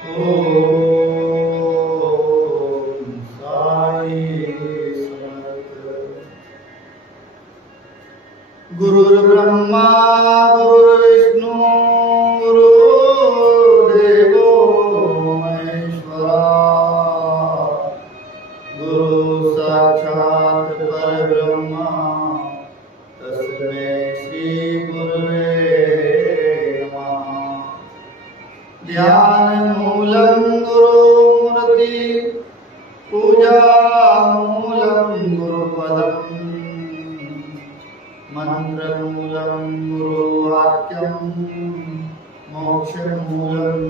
ओम साई समर्थ। गुरुर्ब्रह्मा गुरुर्विष्णु गुरुर्देवो महेश्वरा। गुरु साक्षात् परब्रह्मा तस्मै श्री गुरुवे नमः। ध्यान मूलं गुरुमूर्ति पूजा मूलं गुरुपदम् मंत्र मूलं गुरुवाक्यं मोक्ष मूलं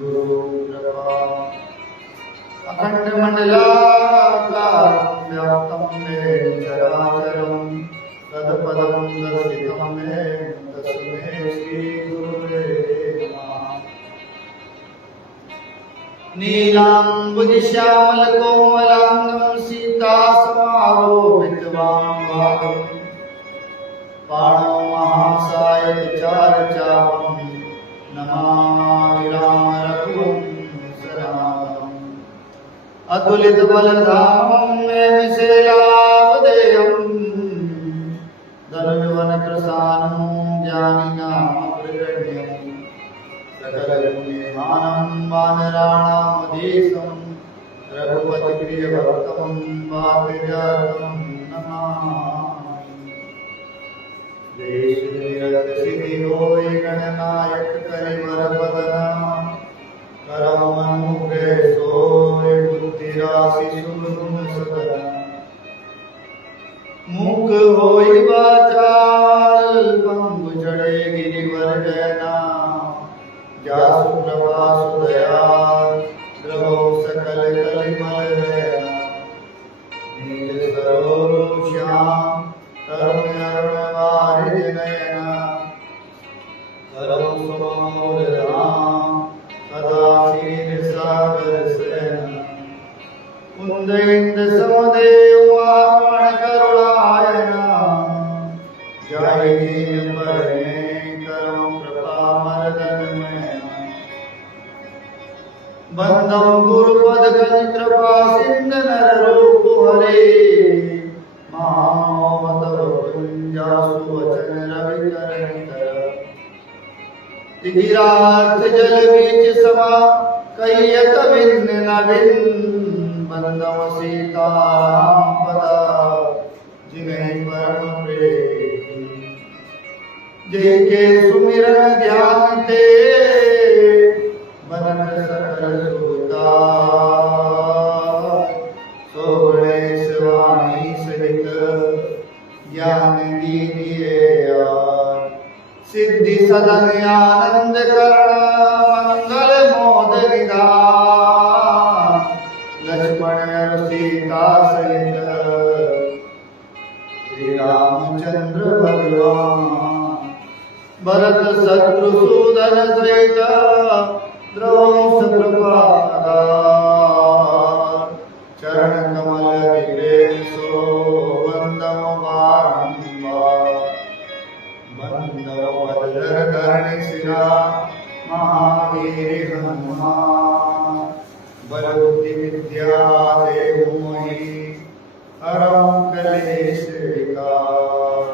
गुरुकृपा। अखंड मंडलाकारं व्याप्तं येन चराचरं तत्पदं दर्शितं येन तस्मै श्री गुरुवे नमः। नीलाम्बुजश्यामलकोमलाङ्गं सीतासमारोपितवामभागं पाणौ महासायकचारचापं नमामि रामरघुवंशनाथम्। अतुलितबलधामं नैमिषैलावदेयं धनुर्वनकृशानं ज्ञानिनामग्रगण्यं सकलगुणनिधानं वानराणामधीशं रघुपतिप्रियभक्तं वातजातं नमामि। जय श्री सिद्धि होय गणनायक करिवर बदना करम मुखे सोय बुद्धि राशि सुगुण सदना। मुख होय वाचाल पंगु चढ़े गिरिवर जयना। जासु प्रभासु दया द्रवौ सकल कलिमल रहना। नील सरोरु श्याम तरुण अरुणवारिज नयना। करौ सममोल राम सदा क्षीर सागर सेना। कुंद इंद समदेव वामन करुणायना। जय दीन परमे करौ कृपा मर्दन मैना। बंदौ गुरुपद गज कृपा सिंधु नर रूप हरे। जासु वचन रवि करण कर। तीरार्थ जल बीच समा कहियत भिन्न न भिन्न। बंदव सीताराम पदा जिन्हें परम प्रेम। जय के सुमिरन ध्यान ते बनन सकल सुता। सोगणेश वाणी सहित ज्ञान दीजिए यार। सिद्धि सदन आनंद करण मंगल मोद निधान। लक्ष्मण सीता सहित श्री रामचंद्र भगवान। भरत शत्रुसूदन सहित द्रौस कृपादार। चरण कमल विवेक सो वंदो बारंबार। वंदो वज्र कर्णि शिरा महावीर हनुमान। बल बुद्धि विद्या देहु मोहि हरौ कलेश विकार।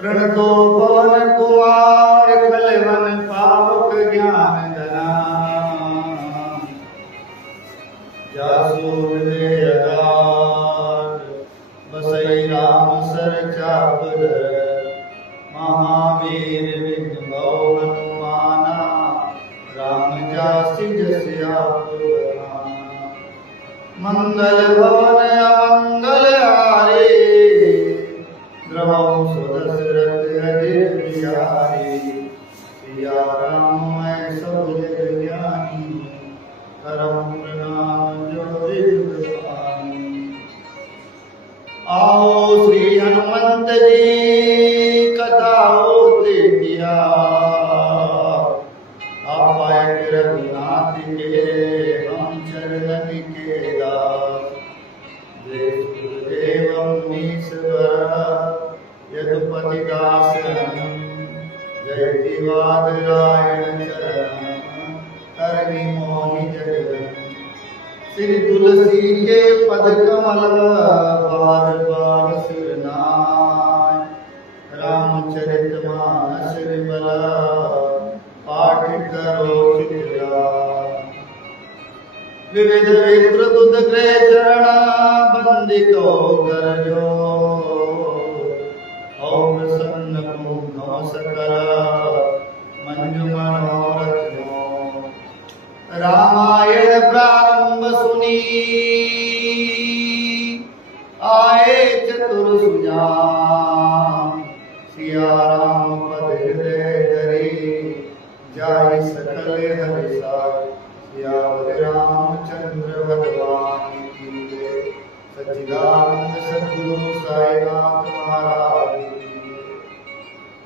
प्रणतो पवन कुमार कलवन पावक ज्ञान धना। जासु हृदय अगाध बसई राम सर चापर। महावीर विघ्न भव हनुमाना। राम जासि जस आपु बखाना। मंगल भवन अमंगल हारे। द्रवौ सुदशरथ अजित बिहारी। सिया राम मैं सब जग ज्ञानी। करम प्रणाम जो विघ्न पानी। आओ श्री हनुमंत जी कथा होते किया। आप रघुनाथ के हम चरण के दास। देवं नीश्वर यदुपति दास। जय दिवाद रायण चरण करणी मोहि जगत श्री तुलसी के पद कमल बार बार सिरनाय रामचरितमानस विमला पाठ करो चित्रा विविध विकृत ग्रह चरणा बंदिको करजो ओम सन्नमो नमस्कार मंजु मनोरथो रामायण प्रारंभ सुनी आए चतुर सुजान सिया राम पद हृदय धरे जाय सकल हरिसार सियावर रामचंद्र भगवान की जय सच्चिदानंद सद्गुरु साईनाथ महाराज की जय।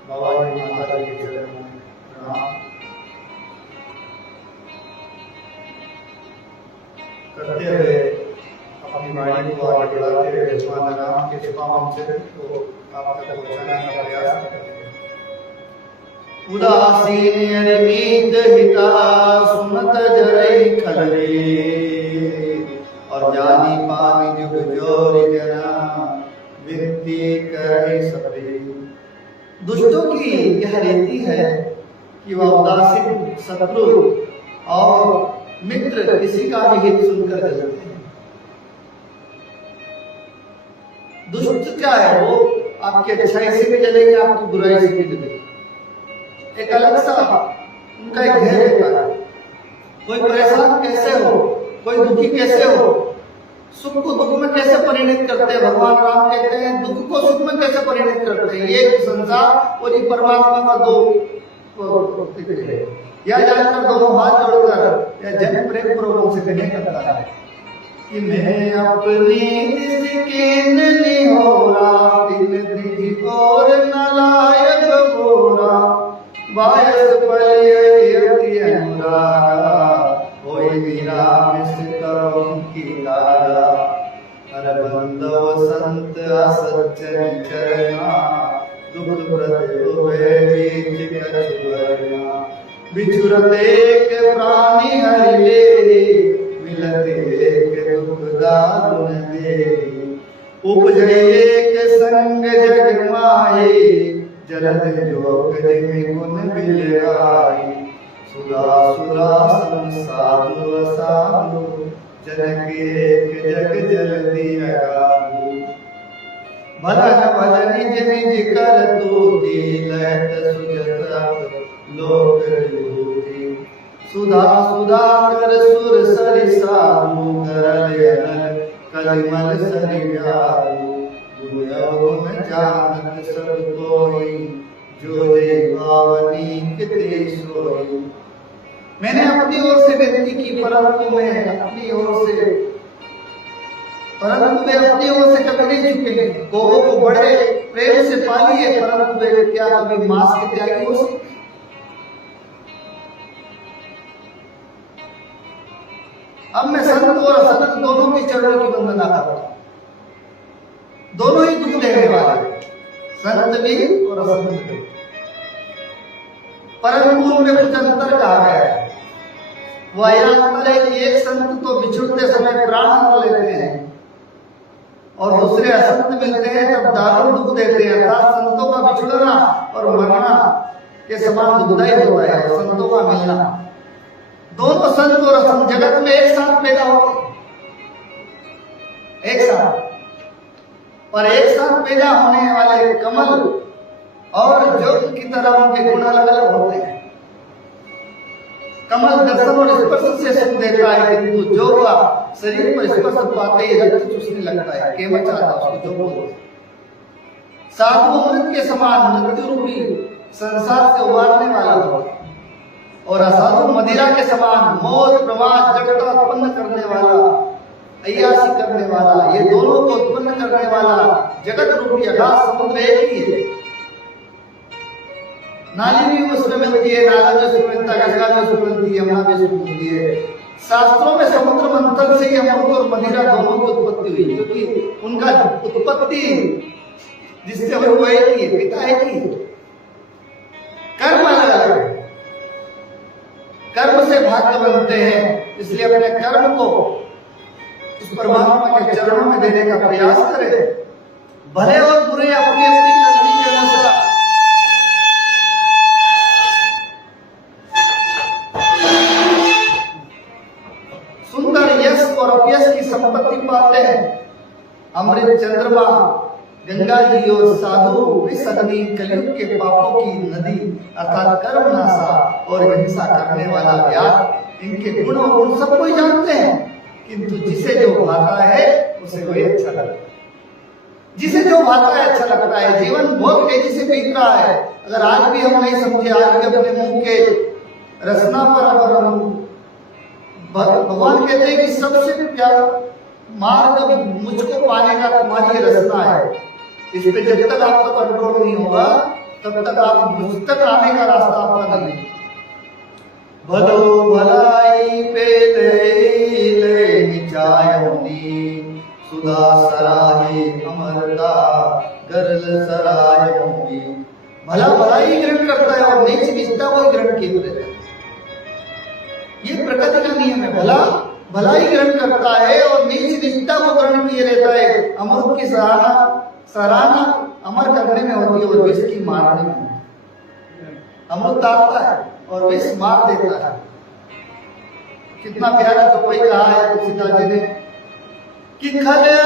बाबा जी माता जी के चरणों में प्रणाम करते हुए अपनी वाणी को आगे बढ़ाते हुए भगवान राम के पावन चरित्र को आप तक पहुंचाने का प्रयास करते हैं। उदासीन अनिमित हिता सुनत जरई खलरे और जानी पानी जुग जोरी जना विनती करे सबरे। दुष्टों की यह रीति है कि वह उदासीन शत्रु और मित्र किसी का भी हित सुनकर जलते हैं। दुष्ट क्या है? वो आपकी अच्छाई से भी जलेंगे, आपकी बुराई से भी जलेंगे। एक अलग सा उनका एक ध्येय होता है। कोई परेशान कैसे हो, कोई दुखी कैसे हो, सुख को दुख में कैसे परिणत करते हैं। भगवान राम कहते हैं दुख को सुख में कैसे परिणत करते हैं। ये संसार और ये परमात्मा का दो है। यह जानकर दोनों हाथ जोड़कर यह जन प्रेम पूर्वक से कहने करता है कि मैं अपनी दिल निहोरा दिन दिख और नलायक बोरा बायस पलियति अनुरागा होय मीरा विस्तरम की तारा हर बंदव संत असज्जन चरना दुख प्रत्युभय बीच कछुवरना बिछुरत एक प्राणी हरिले मिलत एक दुख दारुण दे उपजय एक संग जग माहे जलद जोग जिमि गुण बिलराई सुरा सुरा संसाधु असाधु जनक एक जग जलधि अगाधु भलन भजन निज निज कर तूती लहत सुजत लोक विभूति सुधा सुधा कर सुर सरिसा करल कलिमल सरिव्यारु गुण जानत सब कोई जो जे भावनी किते सोई। मैंने अपनी ओर से विनती की परंतु वे अपनी ओर से कभी नहीं झुकेंगे। गौों को बड़े प्रेम से पालिए परंतु वे क्या कभी मांस के त्यागी हो सकते? अब मैं संत और असंत दोनों के चरणों की वंदना करता हूं। दोनों ही दुख देने वाले, संत भी और असंत भी, परंतु उनमें कुछ अंतर कहा गया है। वह यह अंतर है कि एक संत तो बिछुड़ते समय प्राण हर लेते हैं और दूसरे असंत मिलते हैं तब दारुण दुख देते हैं। अर्थात संतों का बिछुड़ना और मरना के समान दुखदायी होता है, संतों का मिलना। दोनों संत और असंत जगत में एक साथ पैदा होते, एक साथ, और एक साथ पैदा होने वाले कमल और ज्योति की तरह उनके गुण अलग अलग होते हैं। कमल दर्शन और स्पर्श से सुख देता है किंतु जो का शरीर पर स्पर्श पाते ही रक्त चूसने लगता है, केवल चाहता उसको जो बोलते। साधु अमृत के समान मृत्यु रूपी संसार से उबारने वाला होता है और असाधु मदिरा के समान मोह प्रमाद जगत उत्पन्न करने वाला, अय्यासी करने वाला, ये दोनों को उत्पन्न करने वाला जगत रूपी अगाध समुद्र एक ही है। नाली भी उसमें मिलती है, नाला भी उसमें मिलता है, गंगा भी उसमें मिलती है, यमुना भी उसमें मिलती है। शास्त्रों में समुद्र मंथन से ही अमृत और मदिरा दोनों की उत्पत्ति हुई, क्योंकि उनका उत्पत्ति जिससे हुई वो एक ही है, पिता एक ही है। कर्म अलग अलग है, कर्म से कैसे भाग्य बनते हैं। इसलिए अपने कर्म को उस परमात्मा के चरणों में देने का प्रयास करें। भले और बुरे अपनी अपनी करनी के अनुसार सुंदर यश और अपयश की संपत्ति पाते हैं। अमृत चंद्रमा, गंगा जी और साधु विष अग्नि, कलयुग के पापों की नदी अर्थात कर्म नाशा और हिंसा करने वाला व्याध, इनके गुण और गुण सब कोई जानते हैं, किंतु जिसे जो भाता है उसे वही अच्छा लगता है। जिसे जो भाता है अच्छा लगता है। जीवन बहुत तेजी से बीत रहा है। अगर आज भी हम नहीं समझे, आज भी अपने मुंह के रसना पर अगर हम, भगवान कहते हैं कि सबसे प्यारा मार्ग मुझको पाने का तुम्हारी रसना है। इस पे जब तक आपका कंट्रोल नहीं होगा तब तक आप मुझ तक आने का रास्ता आपका नहीं। भलो भलाई पे ले निचायोनी, सुधा सराहे अमरता गरल सरायोनी। भला भलाई ग्रहण करता है और नीच नीचता वो ग्रहण किए रहता है। ये प्रकृति का नियम है। भला भलाई ग्रहण करता है और नीच नीचता वो ग्रहण किए रहता है। अमृत की सराहना अमर करने में होती है और विष की मारने में। अमृत आता है और विष मार देता है। कितना प्यारा चौपाई कहा है तुलसीदास जी ने कि खले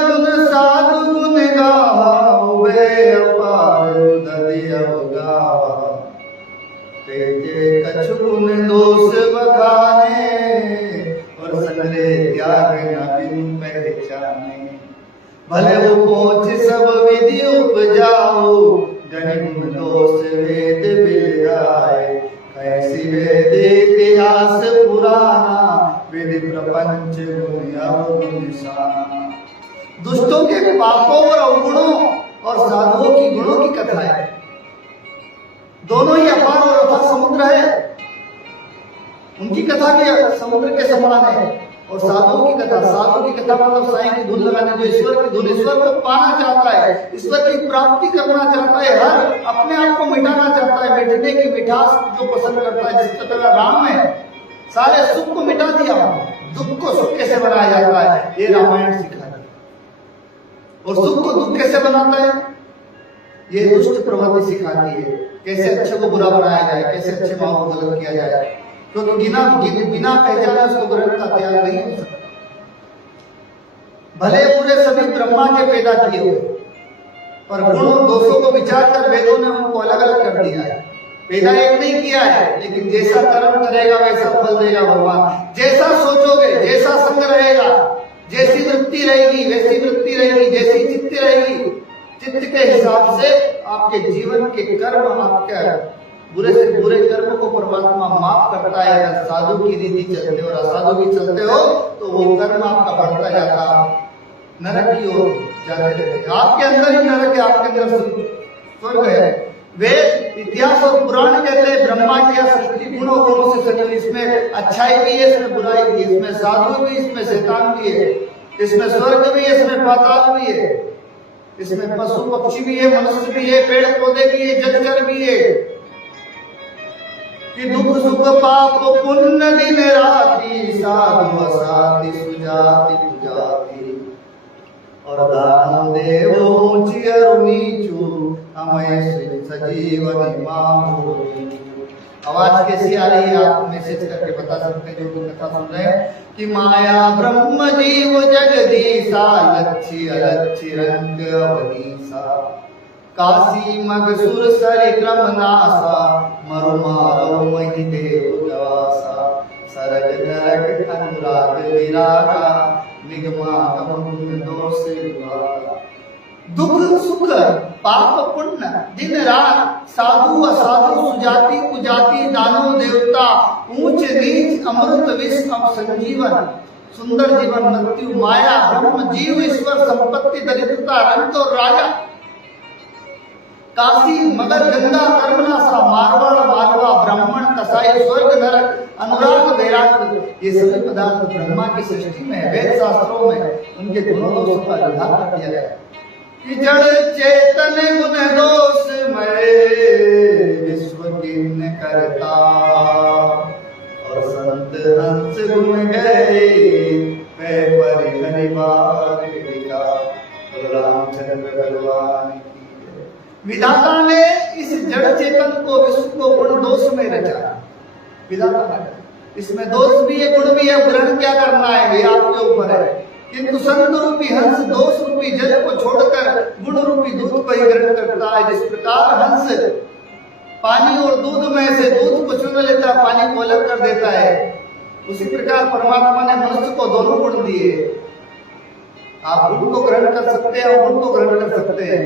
गुण साधु गुण गावे अपार दरिया गावा, तेजे कछु गुण दोष बखाने और सगले त्याग न बिन पहचाने। भले वो पहुंच सब विधि उपजाओ, जन गुण दोष वेद बिलाए। कैसी वेद इतिहास पुराना, वेद प्रपंच गुण अवगुणसाना। दुष्टों के पापों और अवगुणों और साधुओं की गुणों की कथा है। दोनों ही अपार और अथाह समुद्र है। उनकी कथा भी समुद्र के समान है। और साधुओं की कथा मतलब साईं की धुन लगाने, जो ईश्वर की धुन, ईश्वर को पाना चाहता है, ईश्वर की प्राप्ति करना चाहता है, हर अपने आप को मिटाना चाहता है, मिटने की मिठास जो पसंद करता है। जिस तरह राम है, सारे सुख को मिटा दिया, दुख को सुख कैसे बनाया जाता है ये रामायण सिखाता है। और सुख को दुख कैसे बनाता है ये दुष्ट प्रवृत्ति सिखाती है। कैसे अच्छे को बुरा बनाया जाए, कैसे अच्छे भाव को गलत किया जाए। क्योंकि बिना पहचाने उसको ग्रहण का त्याग नहीं हो सकता। भले पूरे सभी ब्रह्मा के पैदा किए हुए, पर गुण और दोषों को विचार कर वेदों ने उनको अलग अलग कर दिया है। पैदा एक नहीं किया है, लेकिन जैसा कर्म करेगा वैसा फल देगा भगवान। जैसा सोचोगे, जैसा संग रहेगा, जैसी वृत्ति रहेगी वैसी वृत्ति रहेगी, जैसी चित्त रहेगी चित्त के हिसाब से आपके जीवन के कर्म, आपके बुरे से बुरे कर्म को परमात्मा माफ करता है। अगर साधु की रीति चलते हो और असाधु की चलते हो तो वो कर्म आपका बढ़ता जाता, नरक की ओर जाते रहते। आपके अंदर ही नरक है, आपके अंदर स्वर्ग है। वेद, इतिहास और पुराण कहते हैं ब्रह्मा की सृष्टि गुणों गुणों से सजी हुई। इसमें अच्छाई भी है, इसमें बुराई भी है, इसमें साधु भी, इसमें शैतान भी है, इसमें स्वर्ग भी है, इसमें पाताल भी है, इसमें पशु पक्षी भी है, मनुष्य भी है, पेड़ पौधे भी है, जलचर भी है। कि दुख सुख पाप पुण्य दिन राति, साधु असाति सुजाति पुजाति। और दानव देव ऊंची और नीचू, हमें सजीवन मामू। आवाज कैसी आ रही है आप मैसेज करके बता सकते हैं जो कथा सुन रहे हैं। कि माया ब्रह्म जीव जगदीशा, लच्छी अलच्छी रंग अवनीसा। काशी मगसुर सरिक्रम नासा, मरु मारो मही देव जवासा। सरग नरक अनुराग विरागा, निगमागम दोष विभागा। दुख सुख पाप पुण्य दिन रात, साधु असाधु सुजाति कुजाति, दानव देवता, ऊंच नीच अमृत विष संजीवन, सुंदर जीवन मृत्यु, माया ब्रह्म जीव ईश्वर, संपत्ति दरिद्रता रंग और राजा। काशी मगर गंगा कर्मनाशा, मारवाड़ मालवा ब्राह्मण कसाई, स्वर्ग नरक अनुराग वैराग्य, ये सभी पदार्थ ब्रह्मा की सृष्टि में, वेद शास्त्रों में उनके गुणों दोषों का विधान कर दिया गया है। कि जड़ चेतन गुण दोष में विश्व किन्न करता, और संत हंस गुण गए मैं परिहरिवार का। रामचंद्र भगवान की। विधाता ने इस जड़ चेतन को विश्व को गुण दोष में रचा। विधाता ने इसमें दोष भी है गुण भी है, ग्रहण क्या करना है ये आपके ऊपर है। किंतु संत रूपी हंस दोष रूपी जल को छोड़कर गुण रूपी दूध को ही ग्रहण करता है। जिस प्रकार हंस पानी और दूध में से दूध को चुन लेता है, पानी को अलग कर देता है, उसी प्रकार परमात्मा ने मनुष्य को दोनों गुण दिए। आप गुण को ग्रहण कर सकते हैं और गुण को ग्रहण कर सकते हैं।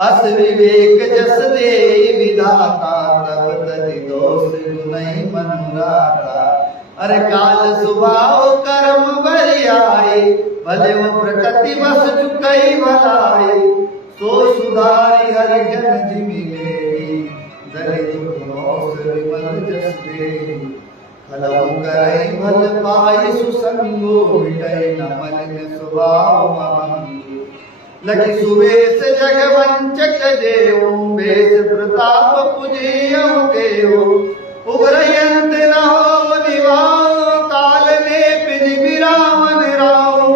अस विवेक जस दे विधाता तब तति दोष गुणहि मनुराता। अरे काल स्वभाव कर्म बरियाए भले वो प्रकृति बस चुकई भलाई। सो सुधारी हरिजन जिमिलेगी दलित गुणोस विमल जस देहि। फलम करई भल पाई सुसंगो मिटई न मन में स्वभाव महंगो। लगी सुवेश जग वंचक देव बेस प्रताप पुजियो देव। उग्रयंत रहो निभाओ काल ने पिन विरामन राओ।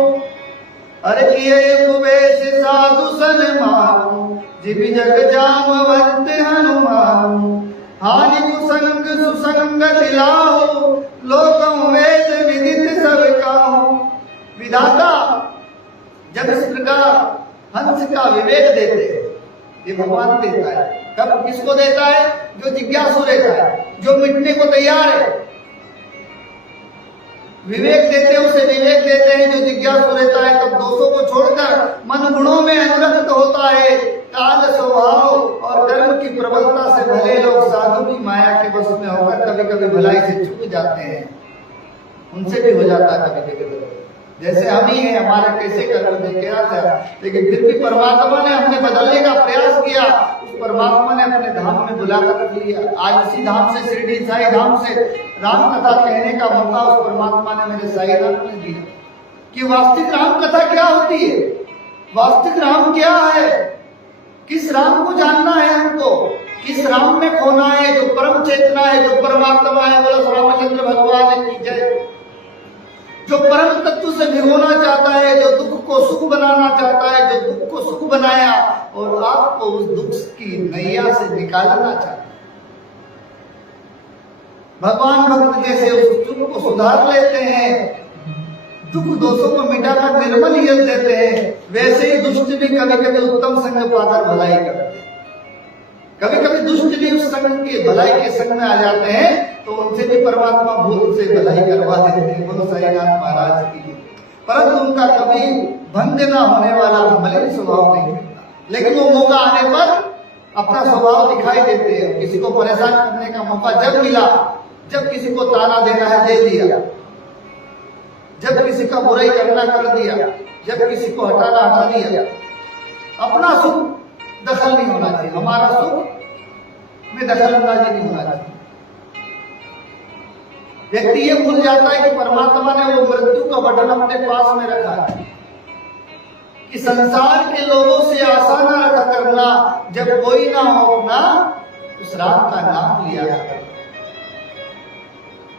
अरे किए कुवेश साधु सन मानो जिब जग जामवंत हनुमानो। हानि कुसंग सुसंग दिलाओ लोकं वेद विदित सब काहो। विधाता जब इस प्रकार हंस का विवेक देते हैं, ये भगवान देता है। कब किसको देता है? जो जिज्ञासु रहता है, जो मिटने को तैयार है। विवेक देते हैं, उसे विवेक देते हैं जो जिज्ञासु रहता है। तब दोषों को छोड़कर मन गुणों में अनुरक्त होता है। काल स्वभाव और कर्म की प्रबलता से भले लोग साधु भी माया के वश में होकर कभी कभी भलाई से चूक जाते हैं। उनसे भी हो जाता है कभी कभी, जैसे हम ही हैं, हमारा कैसे कर्म क्या था, लेकिन फिर भी परमात्मा ने हमने बदलने का प्रयास किया। उस परमात्मा ने अपने धाम में बुलाकर रख लिया। आज उसी धाम से, शिरडी साई धाम से राम कथा कहने का मौका उस परमात्मा ने मेरे साई राम ने दिया। कि वास्तविक राम कथा क्या होती है, वास्तविक राम क्या है, किस राम को जानना है हमको, किस राम में खोना है, जो परम चेतना है, जो परमात्मा है। बोला रामचंद्र भगवान की जय। जो परम तत्व से भिगोना चाहता है, जो दुख को सुख बनाना चाहता है, जो दुख को सुख बनाया और आपको उस दुख की नैया से निकालना चाहता है। भगवान भक्त जैसे उस दुख को सुधार लेते हैं, दुख दोषों को मिटाकर निर्मल यश देते हैं, वैसे ही दुष्ट भी कभी कभी उत्तम संग पाकर भलाई करते हैं। कभी कभी दुष्ट भी उस संग के भलाई के संग में आ जाते हैं, तो उनसे भी परमात्मा भूल से भलाई करवा देते हैं। बोलो साईनाथ महाराज की। परंतु उनका कभी भंग न होने वाला मलिन स्वभाव नहीं होता, लेकिन वो मौका आने पर अपना स्वभाव दिखाई देते हैं। किसी को परेशान करने का मौका जब मिला, जब किसी को ताना देना है दे दिया, जब किसी का बुराई करना कर दिया, जब किसी को हटाना हटा दिया। अपना सुख दखल नहीं होना चाहिए, हमारा सुख में दखल अंदाजी नहीं होना चाहिए। व्यक्ति ये भूल जाता है कि परमात्मा ने वो मृत्यु का बटन अपने पास में रखा है, कि संसार के लोगों से आशा न रखा करना, जब कोई ना हो अपना उस राम का नाम लिया करना।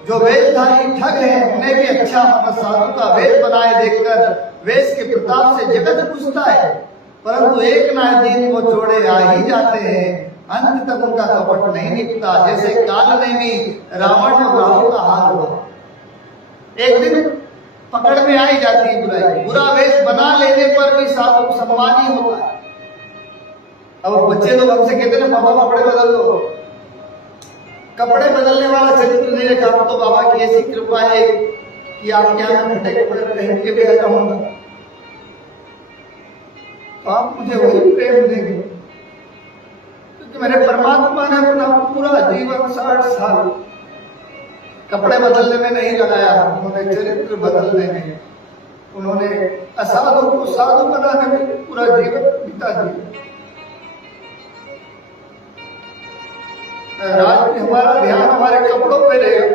जो वेशधारी ठग है, उन्हें भी अच्छा अपना साधु का वेश बनाए देखकर वेश के प्रताप से जगत पूछता है, परंतु एक ना दिन वो छोड़े आ ही जाते हैं। अंत तक उनका कपट नहीं निकलता। जैसे काल में भी रावण और राहु का हाल हुआ, एक दिन पकड़ में आई जाती है बुराई। बुरा वेश बना लेने पर भी साधु को सम्मान ही होता है। अब बच्चे लोग हमसे कहते हैं बाबा कपड़े बदल दो, कपड़े बदलने वाला चरित्र नहीं रखा। तो बाबा की ऐसी कृपा है कि आपके यहाँ फटे कपड़े पहन के भी आया होगा, तो आप मुझे वही प्रेम देंगे, क्योंकि मेरे परमात्मा ने अपना पूरा जीवन 60 साल कपड़े बदलने में नहीं लगाया। उन्होंने चरित्र बदलने में, उन्होंने असाधु को साधु बनाने में पूरा जीवन बिता दिया। राज में हमारा ध्यान हमारे कपड़ों पे रहेगा,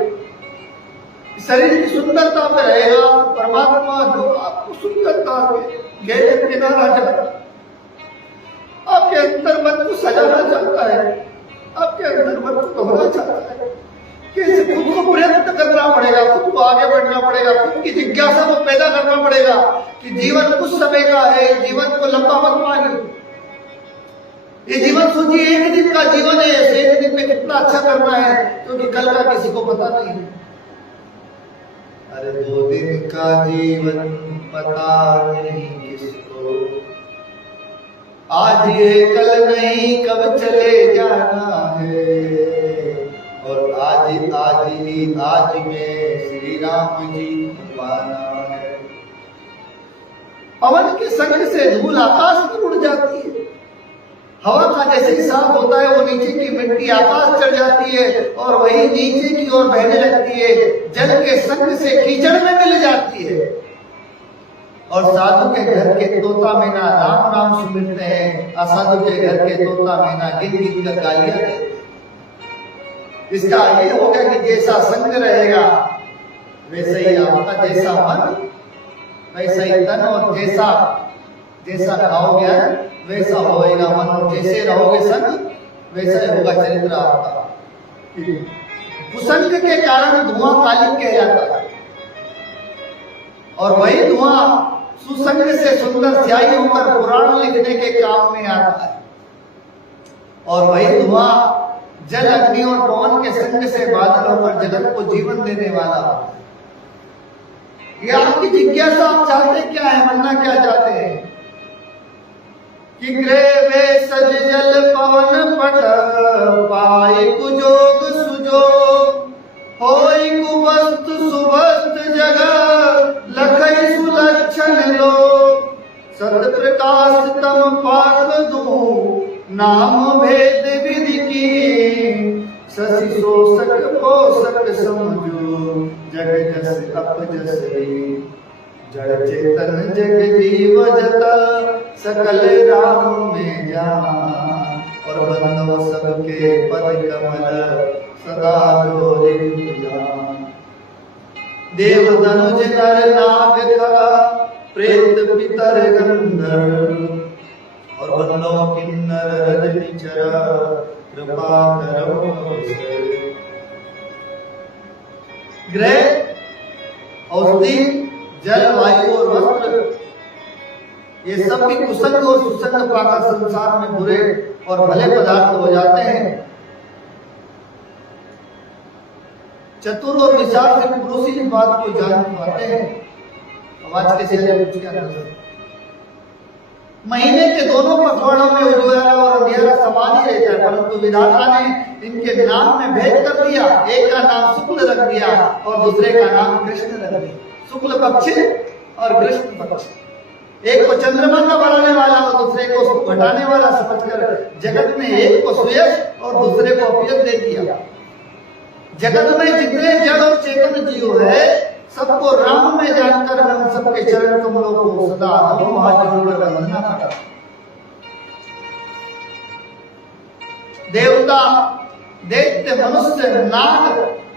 शरीर की सुंदरता पे रहेगा। परमात्मा जो आपको सुंदरता गहरे किनारा जाता, आपके अंदर मन को सजाना चाहता है, आपके अंदर मन को धोना चाहता है। कि खुद को प्रयत्न करना पड़ेगा, खुद को आगे बढ़ना पड़ेगा, खुद की जिज्ञासा को पैदा करना पड़ेगा कि जीवन कुछ समय का है, जीवन को लंबा मत मानिए। ये जीवन सोचिए एक दिन का जीवन है, ऐसे एक दिन में कितना अच्छा करना है, क्योंकि कल का किसी को पता नहीं है। अरे 2 दिन का जीवन पता नहीं किसको, आज ये कल नहीं कब चले जाना है, और आज में श्री राम जी पाना है। पवन के संग से धूल आकाश में उड़ जाती है, हवा का जैसे ही साफ होता है वो नीचे की मिट्टी आकाश चढ़ जाती है और वही नीचे की ओर बहने लगती है, जल के संग से कीचड़ में मिल जाती है। और साधु के घर के तोता मैना राम राम सुमिरते हैं, असाधु के घर के तोता मैना गिन गिन कर गालियां देते हैं। इसका ये होगा कि जैसा संग रहेगा वैसा ही आपका, जैसा मन वैसा ही तन, और जैसा खाओगे वैसा होएगा मन, और जैसे रहोगे संग वैसा ही होगा चरित्र आपका। कुसंग के कारण धुआं कालिक कहलाता है, और वही धुआं सुसंग से सुंदर स्याही होकर पुराण लिखने के काम में आता है, और वही धुआं जल अग्नि और पवन के संग से बादल होकर जगत को जीवन देने वाला होता है। ये आपकी जिज्ञासा, आप चाहते क्या है, बनना क्या चाहते हैं? कि गृह वे सज जल पवन पट पाई कुजोग सुजोग, होई कुवस्त सुवस्त जगह लखई सुलक्षण लोग, सत प्रकाश तम पाक दूं नाम भेद विधि की, शशि शोषक पोषक समझो जग जस अपजस रे, जड़ चेतन जग जीव जता सकल राम में जान, और बंधव सबके पद कमल सदा जोरे जान। देव धनुज नर नाग खगा प्रेत पितर गंधर्व, और बंधव किन्नर रजनी चरा कृपा करो। ग्रह औषधि जल वायु और वस्त्र ये सब भी कुसंग और सुसंग पाकर संसार में बुरे और भले पदार्थ हो जाते हैं। चतुर और विचार से पुरुष इस बात को जान पाते हैं। आवाज कैसे महीने के दोनों पखवाड़ों में उजाला और अंधेरा समान ही रहता है, परंतु विधाता ने इनके नाम में भेद कर दिया। एक का नाम शुक्ल रख दिया और दूसरे का नाम कृष्ण रख दिया। शुक्ल पक्ष और कृष्ण पक्ष, एक को चंद्रमा का बढ़ाने वाला और दूसरे को उसको घटाने वाला समझकर जगत ने एक को सुयश और दूसरे को अपयश दे दिया। जगत में जितने जड़ और चेतन जीव है सबको राम में जानकर मैं उन सबके चरण कमलों को सदा दोनों हाथ जोड़कर वंदना करता। देवता, दैत्य, मनुष्य, नाग,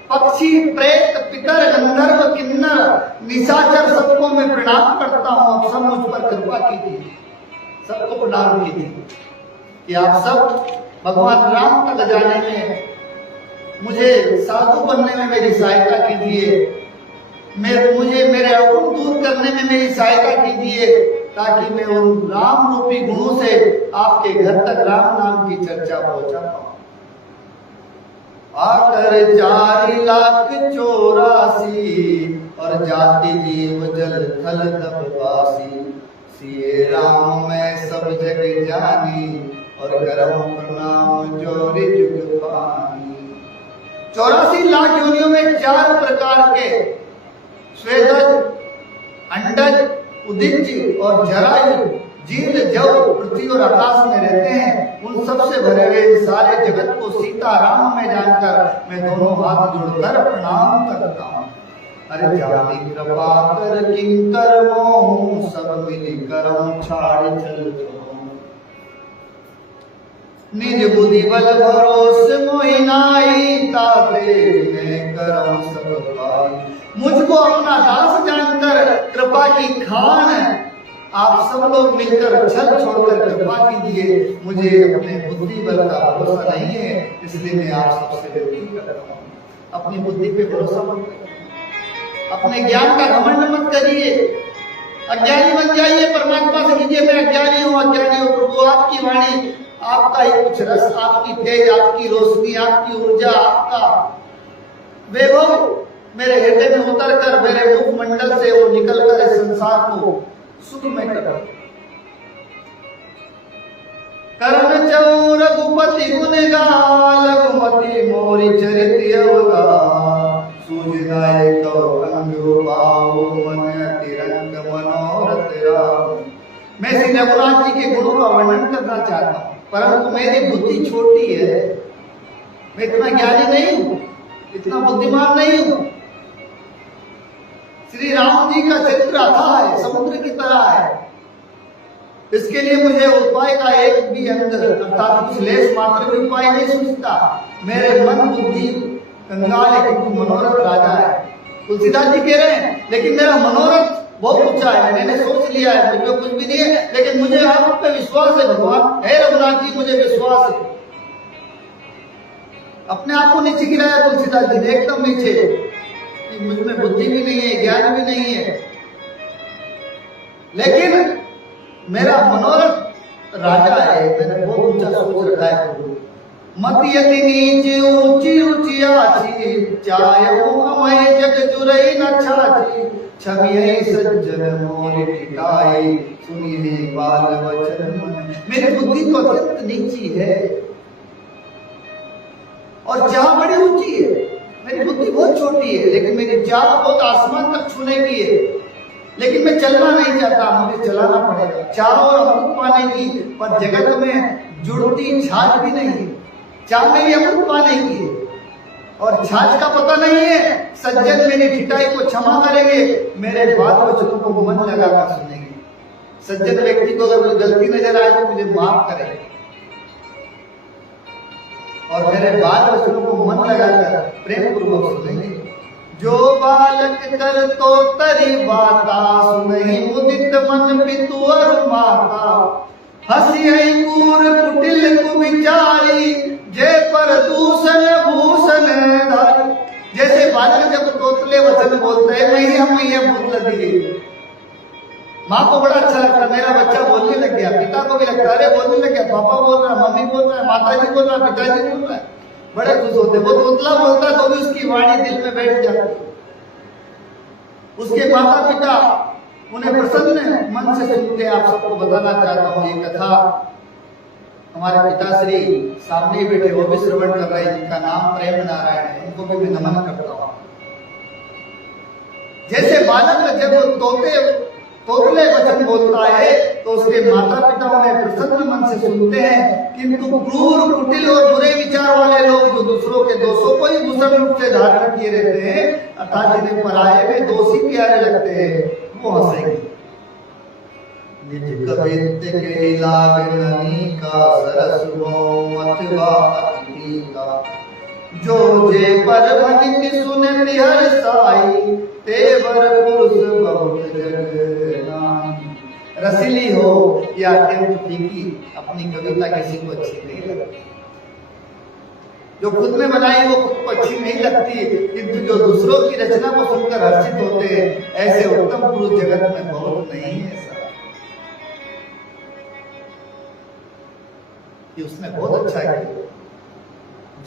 पक्षी, प्रेत, पितर, गंधर्व, किन्नर, निशाचर सबको मैं प्रणाम करता हूँ। आप सब मुझ पर कृपा कीजिए, सबको प्रणाम कीजिए कि आप सब भगवान राम तक जाने में, मुझे साधु बनने में मेरी सहायता कीजिए, मुझे मेरे अवगुण दूर करने में मेरी सहायता कीजिए, ताकि मैं उन राम रूपी गुणों से आपके घर तक राम नाम की चर्चा पहुंचा पाऊं। आकर 4,84,000 और जाति जीव जल थल तपवासी, सिए राम में सब जग जानी और करम प्रणाम जोरि जुग पानी। 84 लाख योनियों में 4 प्रकार के स्वेदज, अंडज, उदिज और जरायु, जील, जव, पृथ्वी और आकाश में रहते हैं। उन सबसे भरे हुए सारे जगत को सीता राम में जानकर मैं दोनों हाथ जोड़कर प्रणाम करता हूँ। अरे जाति कृपा कर किंकर मोह, सब मिली करम छाड़ चल जाऊं। निज बुद्धि बल भरोस मोहिनाई, तापे मैं करम सब पाई। मुझको अपना दास जानकर कृपा की खान आप सब लोग मिलकर छल छोड़कर कृपा कीजिए। मुझे अपने बुद्धि बल का भरोसा नहीं है, इसलिए मैं आप सबसे विनती करता हूँ। अपनी बुद्धि पे भरोसा मत करिए, अपने ज्ञान का घमंड मत करिए, अज्ञानी बन जाइए, परमात्मा से कीजिए मैं अज्ञानी हूँ प्रभु, आपकी वाणी, आपका ही कुछ रस, आपकी तेज, आपकी रोशनी, आपकी ऊर्जा, आपका वैभव मेरे हृदय में उतर कर मेरे मुखमंडल से वो निकल कर इस संसार को सुखमय कर। करण चौ रघुपति गुण गा, लघुमति मोरी चरित अवगा, सूझदाय तो अंग पाओ मन तिरंग मनोरथ राम। मैं श्री रघुनाथ जी के गुणों का वर्णन करना चाहता हूँ, परंतु मेरी बुद्धि छोटी है, मैं इतना ज्ञानी नहीं हूँ, इतना बुद्धिमान नहीं हूँ। श्री राम जी का चरित्र अथाह है, समुद्र की तरह है, इसके लिए मुझे उपाय का एक भी अंग अर्थात कुछ लेश मात्र भी उपाय नहीं सूझता। मेरे मन बुद्धि कंगाल है, क्योंकि मनोरथ राजा है। तुलसीदास जी कह रहे हैं लेकिन मेरा मनोरथ बहुत ऊंचा है, मैंने सोच लिया है, मुझे कुछ भी नहीं है, लेकिन मुझे आप पे विश्वास है भगवान, हे रघुनाथ जी मुझे विश्वास है। अपने आप को नीचे गिराया तुलसीदास जी ने, एकदम नीचे, कि मुझमें बुद्धि भी नहीं है, ज्ञान भी नहीं है, लेकिन मेरा मनोरथ राजा है, मैंने बहुत ऊंचा सोच रखा है प्रभु। मत यति नीच ऊंची ऊंची आछी, चाहूं अमय जग जुरई न छाछी, छमियै सज्जन मोर टिकाई, सुनिए बाल वचन मन। मेरी बुद्धि तो अत्यंत नीची है और चाह बड़ी ऊंची है, मेरी बुद्धि बहुत छोटी है, लेकिन मेरी चाह बहुत आसमान तक छूने की है, लेकिन मैं चलना नहीं चाहता, मुझे चलाना पड़ेगा। चाह और अमृत पाने की, पर जगत में जुड़ती छाछ भी नहीं, चाह मेरी अमृत पाने की है और छाछ का पता नहीं है। सज्जन मेरी ठिठाई को क्षमा करेंगे, मेरे बात वचनों को मन लगाकर सुनेंगे। सज्जन व्यक्ति को अगर गलती नजर आए तो मुझे माफ करें और मेरे बात वचनों को मन लगाकर प्रेम पूर्वक सुनेंगे। जो बालक कर तो तरी बाता, सुनहि मुदित मन पितु और माता, हसी कूर कुटिल कुविचारी, जय पर दूषण भूषण धारी। जैसे बालक जब तोतले वचन बोलते हैं, मैया मैया बोल लगी, माँ को बड़ा अच्छा लगता है, मेरा बच्चा बोलने लग गया, पिता को भी लगता है अरे बोलने लग गया, पापा बोल रहा है, मम्मी बोल रहा है, माता जी बोल रहा है, पिताजी बोल रहा है, बड़े खुश होते। वो तोतला बोलता है तो भी उसकी वाणी दिल में बैठ जाती, उसके माता पिता उन्हें प्रसन्न मन से सुनते। आप सबको बताना चाहता हूँ ये कथा, हमारे पिताश्री सामने ही बैठे, वो भी श्रवण कर रहे हैं, जिनका नाम प्रेम नारायण है, उनको भी मैं नमन करता हूँ। जैसे बालक जब तोतले वचन बोलता है तो उसके माता पिता उन्हें प्रसन्न मन से सुनते हैं, किंतु क्रूर कुटिल और बुरे विचार वाले लोग जो दूसरों के दोषों को ही भूषण रूप से धारण किए रहते हैं, अर्थात जिन्हें पराये में दोषी प्यारे लगते हैं, वो हंसेंगे। निज कवित्त के लाग ननी का, सरस अथवा अतिथि का, जो जे पर भनिक सुन निहर साई, तेवर पुरुष बहुत जग नाई। रसीली हो या अत्यंत फीकी, अपनी कविता किसी को अच्छी नहीं लगती, जो खुद में बनाई वो खुद को अच्छी नहीं लगती, किंतु जो दूसरों की रचना को सुनकर हर्षित होते हैं, ऐसे उत्तम पुरुष जगत में बहुत नहीं है। ऐसा कि उसने बहुत अच्छा किया।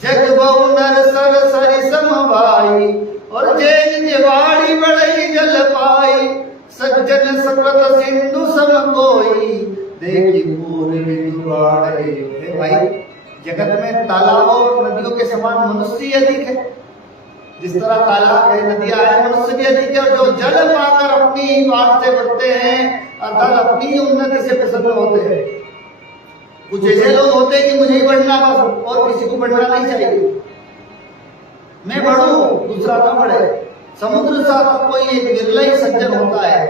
जग बहु नर सर सरि समभाई, और जैन निवाड़ी बड़ई जल पाई, सज्जन सकृत सिंधु सम कोई, देखी पूर्व दुआरे। भाई जगत में तालाबों और नदियों के समान मनुष्य ही अधिक है, जिस तरह तालाब है, नदियां है, मनुष्य भी अधिक है। और जो जल पाकर अपनी बात से बढ़ते हैं, अर्थात अपनी उन्नति से प्रसन्न होते हैं। कुछ ऐसे लोग होते हैं कि मुझे ही बढ़ना बस, और किसी को बढ़ना नहीं चाहिए, मैं बढ़ूं दूसरा ना बढ़े। समुद्र सा तब कोई एक विरला ही सज्जन होता है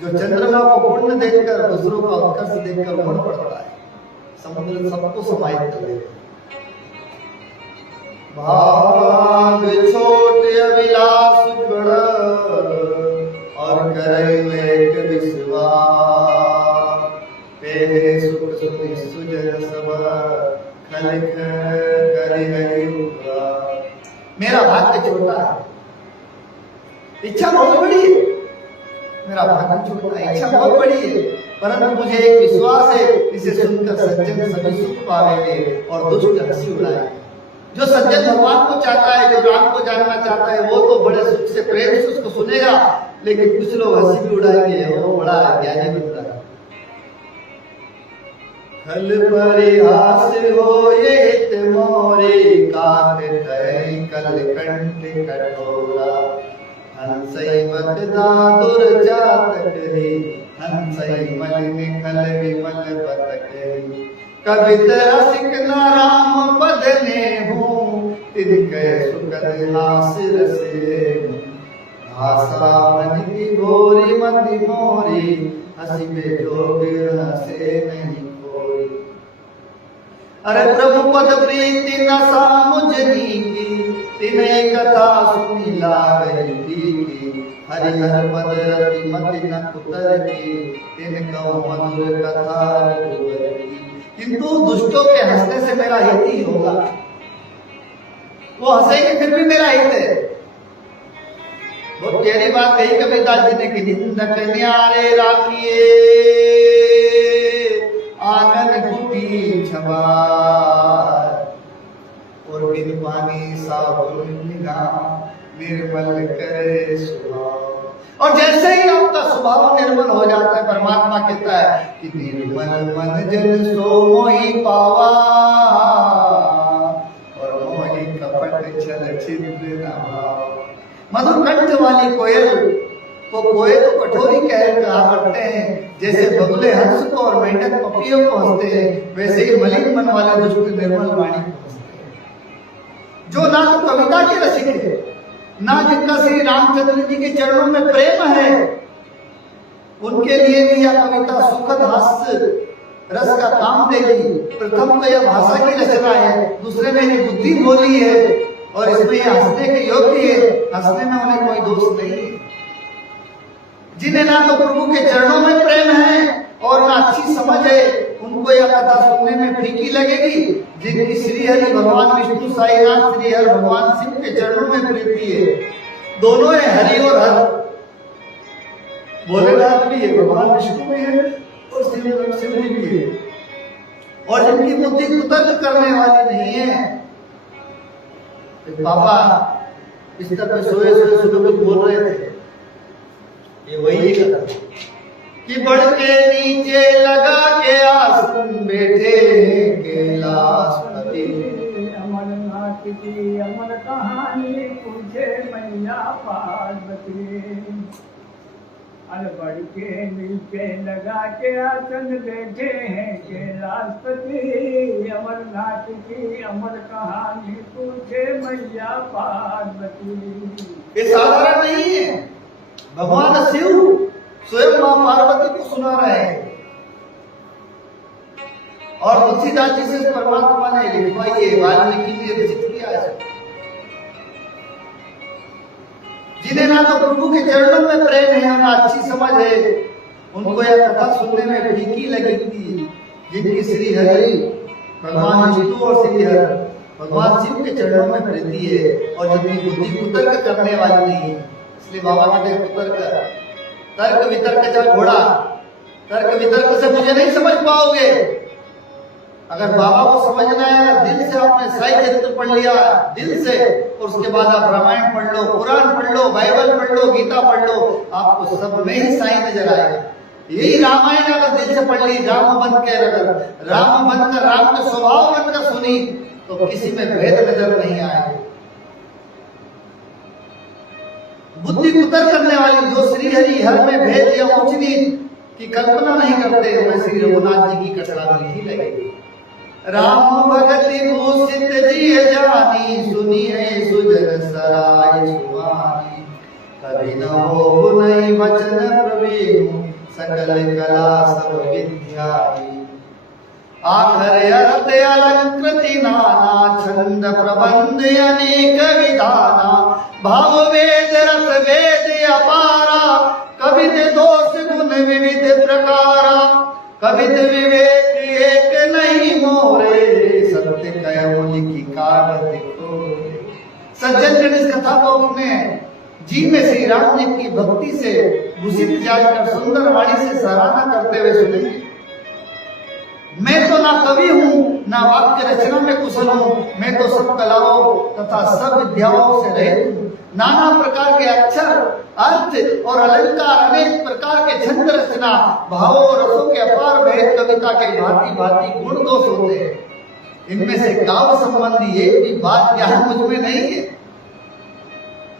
जो चंद्रमा को पूर्ण देखकर दूसरों का उत्कर्ष देखकर उमड़ पड़ता है। समुद्र सबको समाहित कर देता है। भाग छोट अभिलाष बड़ा, और करे एक विश्वास, तेरे सुख सुख सुजन सब खलक करि इच्छा बहुत बड़ी है, मेरा भाग्य छोटा है, इच्छा बहुत बड़ी है, परंतु मुझे एक विश्वास है, इसे सुनकर सज्जन सभी सुख पावेंगे और दुष्ट हंसी उड़ाए। जो सज्जन भगवान को चाहता है, जो राम को जानना चाहता है, वो तो बड़े सुख से प्रेम से उसको सुनेगा, लेकिन कुछ लोग हंसी भी उड़ाएंगे, वो बड़ा ज्ञानी बनता है। खल परिहास हो ये हित मोरे, काट तय कल कंठ कठोरा, हंसई बकदा दुर्जात करी, हंसई मलिन खल विमल बत करी, कवित रसिक न राम पद ने हूँ, तिनके सुखद हास रसे, भाषा मन की भोरी मति मोरी, हंसी में जोग हंसे नहीं कोई। अरे प्रभु पद प्रीति न सामुझनी की, तिने कथा सुनी लागई की, हरि हर पद रति मति न कुतर की, तिन कौ मधुर कथा रघुवर की। किंतु दुष्टों के हंसने से मेरा हित ही होगा, वो हंसेंगे फिर भी मेरा हित है। बहुत गहरी बात कही कबीरदास जी ने कि निंदक न्यारे राखिए, आंगन कुटी छबार, और बिन पानी साबुन निगाह निर्मल करे स्वभाव। और जैसे ही आपका स्वभाव निर्मल हो जाता है, परमात्मा कहता है कि निर्मल मन जन सो मोहि पावा, और मोहि कपट छल छिद्र न भाव। मधुर कंठ वाली कोयल को कोयल को कठोरी कहा करते हैं, जैसे बगुले हंस को और मेंढक पपियों को हंसते हैं, वैसे ही मलिन मन वाले दुष्ट निर्मल वाणी को हंसते हैं। जो ना तो कविता के रसिक है, ना जिनका श्री रामचंद्र जी के चरणों में प्रेम है, उनके लिए भी यह कविता सुखद हास्य रस का काम देगी। प्रथम तो यह भाषा की रचना है, दूसरे में ये बुद्धि बोली है, और इसमें यह हंसने के योग्य है, हंसने में उन्हें कोई दोष नहीं है। जिन्हें ना तो प्रभु के चरणों में प्रेम है और ना अच्छी समझ है, उनको यह कथा सुनने में फीकी लगेगी। जिनकी श्री हरि भगवान विष्णु साईनाथ श्री हरि भगवान शिव के चरणों में प्रीति है, दोनों है हरि और हर, भोलेनाथ भी है, भगवान विष्णु भी है और शिव भी है, और जिनकी बुद्धि कुतर्क करने वाली नहीं है। पापा इस तरह सोए सोए सुबह कुछ बोल रहे थे, ये वही कथा कि बढ़ के नीचे लगा के आसन बैठे कैलाशपति, अमरनाथ की अमर कहानी पूछे मैया पार्वती। अरे बढ़ के नीचे लगा के आसन बैठे हैं कैलाशपति, अमरनाथ की अमर कहानी पूछे मैया पार्वती। ये साधारण नहीं है, भगवान शिव स्वयं मां पार्वती को सुना रहे हैं, और तुलसीदास जी से परमात्मा ने लिखवाई है, वाल्मीकि ने रचित किया है। जिन्हें ना तो प्रभु के चरणों में प्रेम है, ना अच्छी समझ है, उनको यह कथा सुनने में फीकी लगेगी। जिनकी श्री हरि भगवान विष्णु और श्री हरि भगवान शिव के चरणों में प्रीति है, और जिनकी बुद्धि कुतर्क करने वाली नहीं है। इसलिए बाबा कहते हैं कुतर्क तर्क वितर्क जा घोड़ा, तर्क वितर्क से मुझे नहीं समझ पाओगे। अगर बाबा को समझना है, दिल से आपने साई चरित्र पढ़ लिया दिल से, और उसके बाद आप रामायण पढ़ लो, पुराण पढ़ लो, बाइबल पढ़ लो, गीता पढ़ लो, आपको सब में ही साई नजर आएगा। यही रामायण अगर दिल से पढ़ ली, राम बन कर राम का स्वभाव बनकर सुनी, तो किसी में भेद नजर नहीं आएगा। बुद्धि कुतर करने वाली जो श्री हरि हर में भेद या ऊंच नीच की कल्पना नहीं करते, वह श्री रघुनाथ जी की कथा लिखी लगेगी। राम भगति भूषित जी जानी, सुनिए सुजन सराय सुहानी, कभी न हो नहीं वचन प्रवीण, सकल कला सब विद्याई। आखर अर्थ अलंकृति नाना, छंद प्रबंध अनेक विधाना, भाव वेद रस वेद अपारा, कवित दोष गुण विविध प्रकारा, कवित विवेक एक नहीं मोरे, सत्य कयो लिखी कागज को। सज्जन जन इस कथा को अपने जी में श्री राम जी की भक्ति से भूषित जाकर सुंदर वाणी से सराहना करते हुए सुनेंगे। मैं तो ना कवि हूँ, ना वाक्य रचना में कुशल हूँ, मैं तो सब कलाओं तथा सब विद्याओं से रहित हूँ। नाना प्रकार के अक्षर, अर्थ और अलंकार, अनेक प्रकार के छंद रचना, भावों और रसों के अपार भेद कविता के भांति भांति गुण दोष होते हैं। इनमें से काव्य संबंधी एक भी बात यहाँ मुझ में नहीं है।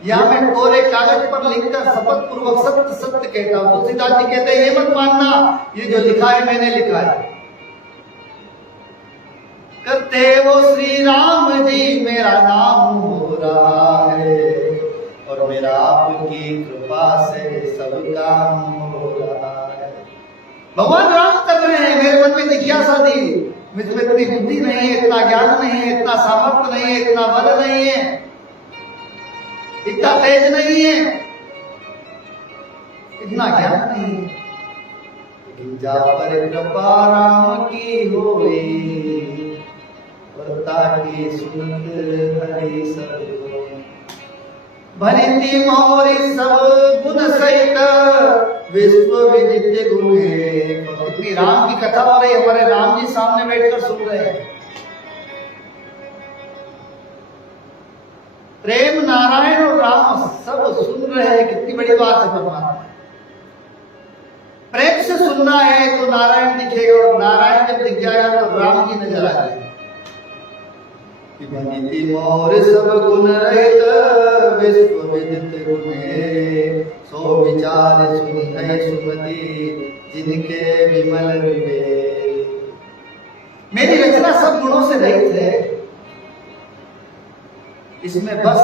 या मैं कोरे कागज पर लिखकर शपथ पूर्वक सत्य सत्य कहता हूँ। तुलसीदास जी कहते हैं ये मत मानना ये जो लिखा है मैंने लिखा है। करते वो श्री राम जी मेरा नाम हो रहा है और मेरा आपकी कृपा से सब काम हो रहा है। भगवान राम कर रहे हैं। मेरे मन में जिज्ञासा दी, मुझ में इतनी बुद्धि नहीं है, इतना ज्ञान नहीं है, इतना सामर्थ्य नहीं है, इतना बल नहीं है, इतना तेज नहीं है, इतना ज्ञान नहीं है। लेकिन जा पर कृपा राम की होए वर्ता की सुनत हरि सब भनिति मोरि सब गुण सहित विश्व विदित गुणे। इतनी राम की कथा हो रही, हमारे राम जी सामने बैठकर सुन रहे हैं। प्रेम नारायण और राम सब सुन रहे हैं। कितनी बड़ी बात है परमात्मा। प्रेम से सुनना है तो नारायण दिखेगा और नारायण जब दिख जाएगा तो राम जी नजर आ जाएंगे। भनिति मोर सब गुण रहित विश्व विदित गुणे सो विचार सुनि है सुमति जिनके विमल विवेक। मेरी रचना सब गुणों से रहित है। इसमें बस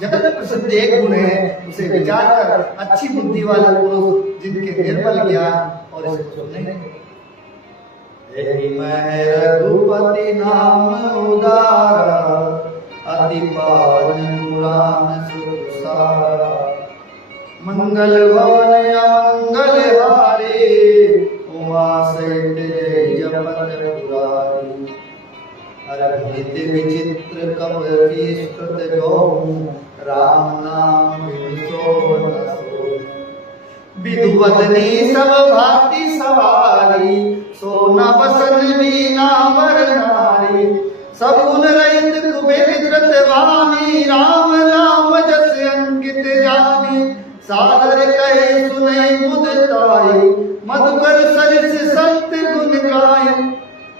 जगत प्रसिद्ध एक गुण है, उसे विचार कर अच्छी बुद्धि वाले पुरुष जिनके निर्मल ज्ञान और इसको सुनेंगे। मैं रघुपति नाम उदारा अति पावन पुराण सुसारा मंगल भवन अमंगल हारे उमा सहित जय जपत पुरारी। अरहित विचित्र कपि स्तुत जो राम नाम विधुवदनी सब भांति सवारी सोना बसन मीना वर नारी। सगुन रहित कुबेर धृत वाणी राम नाम जस अंकित जानी। सादर कहे सुने मुदताई मधुकर सरिस संत गुण गाए।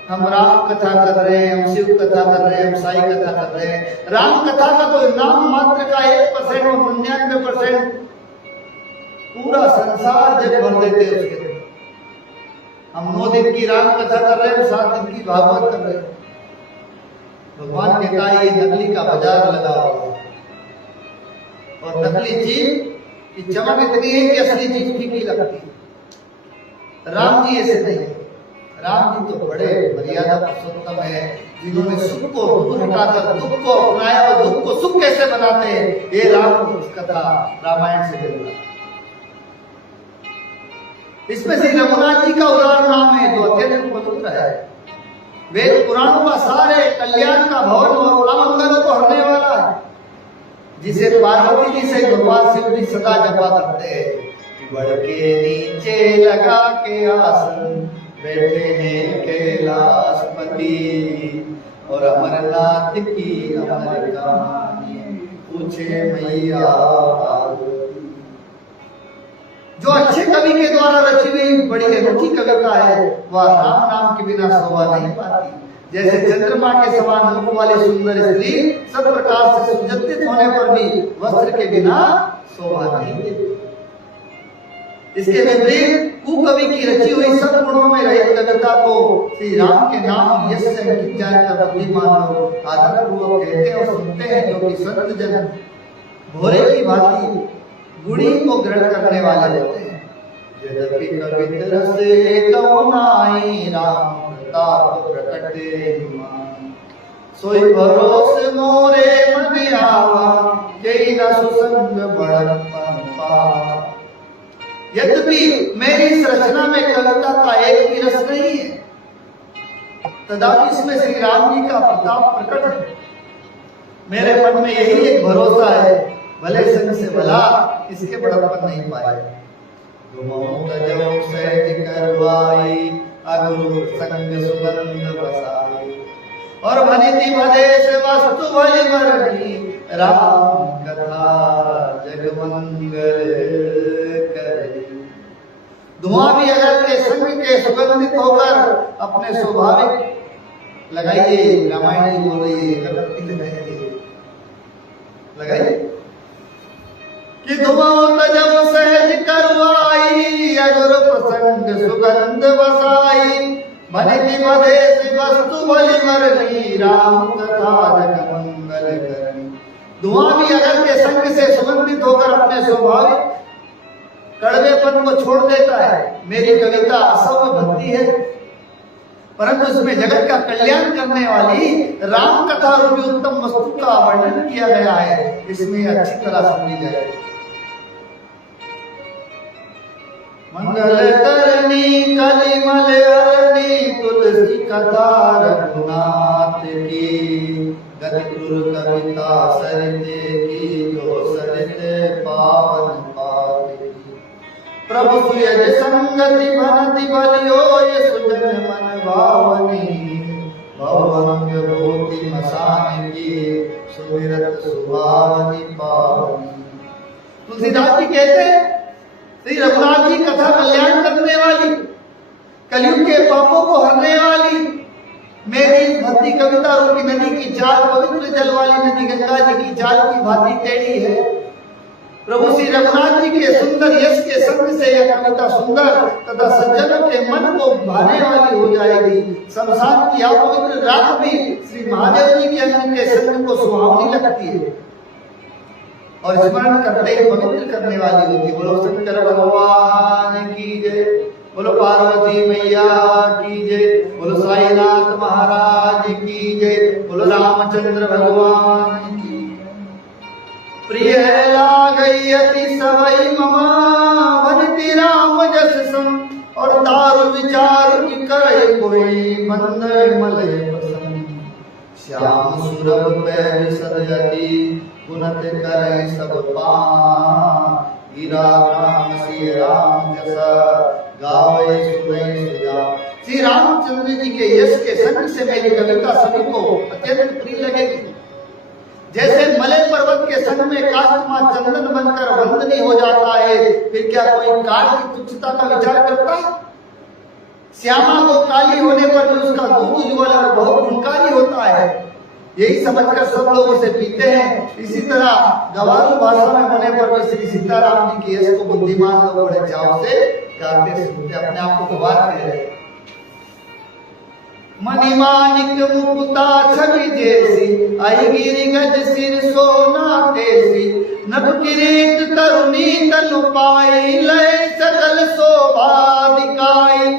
हम राम कथा कर रहे हैं, हम शिव कथा कर रहे हैं, हम साई कथा कर रहे हैं। राम कथा का तो नाम मात्र का 1% और 99% पूरा संसार जब भर देते हैं उसके। हम 9 दिन की राम कथा कर रहे हैं, 7 दिन की भागवत कर रहे हैं। भगवान कहता है ये नकली का बाजार लगा हुआ है और नकली चीज की चमक इतनी है कि असली चीज फीकी लगती है। राम जी ऐसे नहीं है। राम जी तो बड़े मर्यादा पुरुषोत्तम है, जिन्होंने सुख को दूर हटाकर दुख को अपनाया और दुख को सुख कैसे बनाते हैं ये राम की कथा रामायण से मिलता। इसमें श्री रघुनाथ जी का उदाहरण नाम है जो अत्यंत पवित्र है। वेद पुराणों का सारे कल्याण का भवन और अमंगलों को हरने वाला है, जिसे पार्वती जी से भगवान शिव जी सदा जपा करते हैं। बढ़ के नीचे लगा के आसन बैठे हैं कैलाशपति और अमरनाथ की अमर कहानी पूछे मैया। जो अच्छे कवि के द्वारा रची हुई बड़ी अनूठी कविता है वह राम नाम के बिना शोभा नहीं पाती। जैसे चंद्रमा के समान मुख वाली सुंदर स्त्री सब प्रकार से सुजतित होने पर भी वस्त्र के बिना शोभा नहीं देती। इसके विपरीत कुकवि की रची हुई सब गुणों में रहित कविता को श्री राम के नाम यश से अंकित जानकर बुद्धिमान लोग आदर पूर्वक कहते और सुनते हैं, जो कि संत जन भोरे की भांति गुणी को ग्रहण करने वाले होते हैं। यद्यपि कवित्र से कवनाई राम प्रताप प्रकटे सोई भरोस मोरे मन आवा कई न सुसंग बड़प्पन पावा। यद्यपि मेरी इस रचना में कविता का एक भी रस नहीं है, तथापि इसमें श्री राम जी का प्रताप प्रकट है। मेरे मन में यही एक भरोसा है, भले संग से भला इसके बड़प्पन नहीं पाए। धुमों तजौ सहज करवाई अगुरु संग सुगंध बसाई। और भनिति भदेश वस्तु भली मरणी राम कथा जगमंगल करे। धुआं भी अगर के संग के सुगंधित होकर अपने स्वाभाविक लगाइए, रामायण बोल रही है, लगाइए कि धुआं तजब सहज करवाई अगुरु प्रसंग सुगंध बसाई। भनिति भदेश वस्तु भली मरणी राम कथा जगमंगल करनी। धुआं भी अगर के संग से सुगंधित होकर अपने स्वाभाविक कड़वेपन को छोड़ देता है। मेरी कविता असव भक्ति है, परंतु इसमें जगत का कल्याण करने वाली राम कथा रूपी उत्तम वस्तु का वर्णन किया गया है। इसमें अच्छी तरह समझी जाए। मंगल करनी कलिमल अरनी तुलसी कथा रघुनाथ की। गति क्रूर कविता सरिते की जो सरिते पावन पाते। प्रभु सुयज संगति भनति बलियो ये सुजन मन भावनी। भवंग भूति मसान की सुमिरत सुभावनी पावनी। तुलसीदास जी कहते हैं श्री रघुनाथ जी कथा कल्याण करने वाली, कलयुग के पापों को हरने वाली मेरी भक्ति कविता रूपी नदी की चाल, पवित्र जल वाली नदी गंगा जी की चाल की भांति टेढ़ी है। प्रभु श्री रघुनाथ जी के सुंदर यश के संग से यह कविता सुंदर तथा सज्जनों के मन को भाने वाली हो जाएगी। शमशान की यह पवित्र रात भी श्री महादेव जी के अंग के संग को सुहावनी लगती है और स्मरण करते ही पवित्र करने वाली होती है। बोलो शंकर भगवान की जय, बोलो पार्वती मैया की जय, बोलो साईनाथ महाराज की जय, बोलो रामचंद्र भगवान की। प्रिय लागई अति सवई ममा भजति राम जस सम। और दारु विचार की करे कोई मंद मल पसंद। श्याम सुरभ पे सदयति गुणत करे सब पान। हीरा राम श्री राम जसा गावे सुने सुजा। श्री रामचंद्र जी के यश के संग से मेरी कविता सभी को अत्यंत प्रिय लगेगी। जैसे मलय पर्वत के संग में काष्ठमा चंदन बनकर वंदनीय हो जाता है, फिर क्या कोई काल की तुच्छता का विचार करता है? श्यामा को काली होने पर भी उसका दूध उज्ज्वल और बहुत गुणकारी होता है, यही समझकर सब लोग उसे पीते हैं। इसी तरह गवारू भाषा में होने पर भी श्री सीताराम जी के यश को बुद्धिमान लोग बड़े चाव से गाते सुनते अपने आप को गवार कर रहे। मणिमाणिक मुकुता छवि जैसी आई गिरि गज सिर सोना तेसी। नभ किरीट तरुणी तनु पाई लय सकल शोभा दिखाई।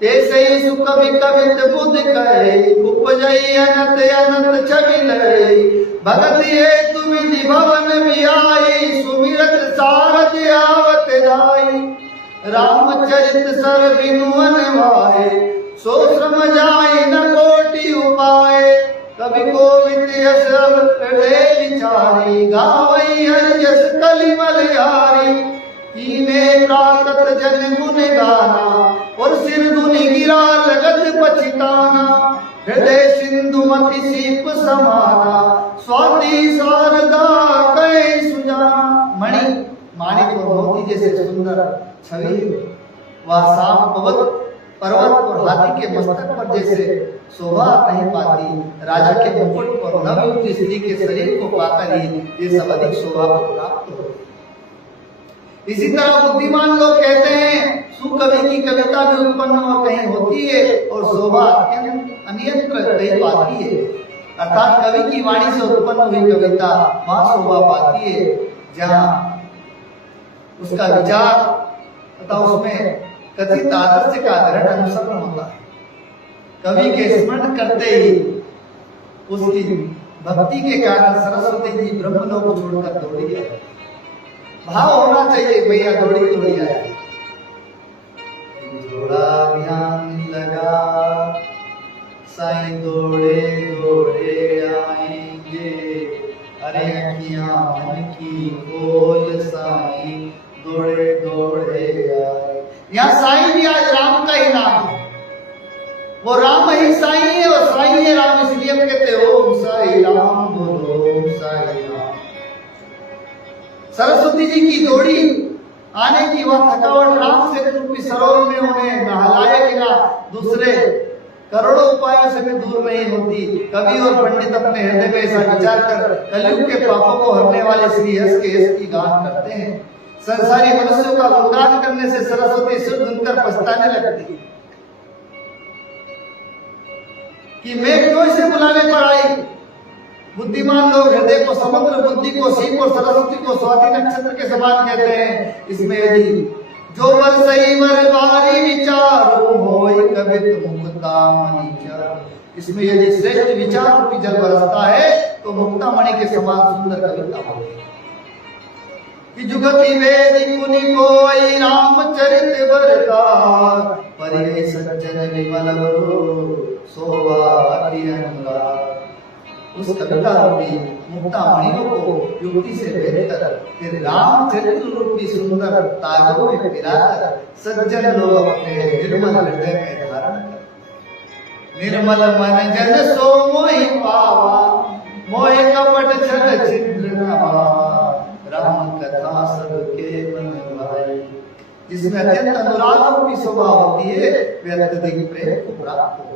तेसे सुख विकवित बुद्ध कहे उपजई अनंत अनंत छवि लय। भगत हेतु विधि भवन विआई सुमिरत सारथ आवत राई। रामचरित सर बिनु अनवाए सो श्रम जाए न कोटि उपाय। कवि कोविद यश विचारी गावई हर यश कलिमल यारी। कीने प्राकत जन गुण गाना और सिर धुनि गिरा लगत पछिताना। हृदय सिंधु मति सीप समाना स्वाति शारदा कहे सुजाना। मणि माणिक और मोती जैसे सुंदर छवि वह शाम पर्वत और हाथी के मस्तक पर जैसे शोभा नहीं पाती। राजा के मुकुट और नवयुवती स्त्री के शरीर को पाकर ही ये सब अधिक शोभा को प्राप्त हो। इसी तरह बुद्धिमान लोग कहते हैं सुकवि की कविता भी उत्पन्न और कहीं होती है और शोभा अनियंत्र नहीं पाती है। अर्थात कवि की वाणी से उत्पन्न हुई कविता वहां शोभा पाती है जहाँ उसका विचार तथा उसमें कथित आदर्श का दृढ़ अनुसरण होता है। कवि के स्मरण करते ही उसकी भक्ति के कारण सरस्वती जी ब्रह्मलोक को छोड़कर दौड़ी आए। भाव होना चाहिए भैया, दौड़ी दौड़ी आए। थोड़ा ध्यान लगा साईं दौड़े दौड़े आएंगे। अरे अखियां मन की खोल साईं, दौड़े दौड़े आए। यहाँ साईं भी आज राम का ही नाम है, वो राम ही साईं है और साईं है राम, इसलिए हम कहते हैं ओम साई राम, बोलो ओम साई राम। सरस्वती जी की दौड़ी आने की वह थकावट राम से रूपी सरोवर में उन्हें नहलाए बिना दूसरे करोड़ों उपायों से भी दूर नहीं होती। कवि और पंडित अपने हृदय में ऐसा विचार कर कलयुग के पापों को हरने वाले श्री हंस के हंस की गान करते हैं। संसारी मनुष्यों का गुणगान करने से सरस्वती सुर सुनकर पछताने लगती कि मैं क्यों इसे बुलाने पर आई। बुद्धिमान लोग हृदय को समुद्र, बुद्धि को सीप और सरस्वती को स्वाति नक्षत्र के समान कहते हैं। इसमें यदि जो वर सही वर बारी विचार होई कवित मुक्ता मणि चार, इसमें यदि श्रेष्ठ विचार रूपी जल बरसता है तो मुक्ता मणि के समान सुंदर कविता होगी। कि जुगति वेद मुनि कोई रामचरित बरतार, परिये सज्जन विमल सोवा अति अनुराग। उस कविता रूपी मुक्ता मणियों को युक्ति से बेहतर फिर रामचरित्र रूपी सुंदर तागों में पिलाकर सज्जन लोग अपने निर्मल हृदय में धारण कर। निर्मल मन जन सो मोहि पावा, मोहि कपट छल छिद्र नवा। राम कथा सबके मन भाई, जिसमें अत्यंत अनुराग रूपी स्वभाव होती है वे अत्यधिक प्रेम को प्राप्त हो।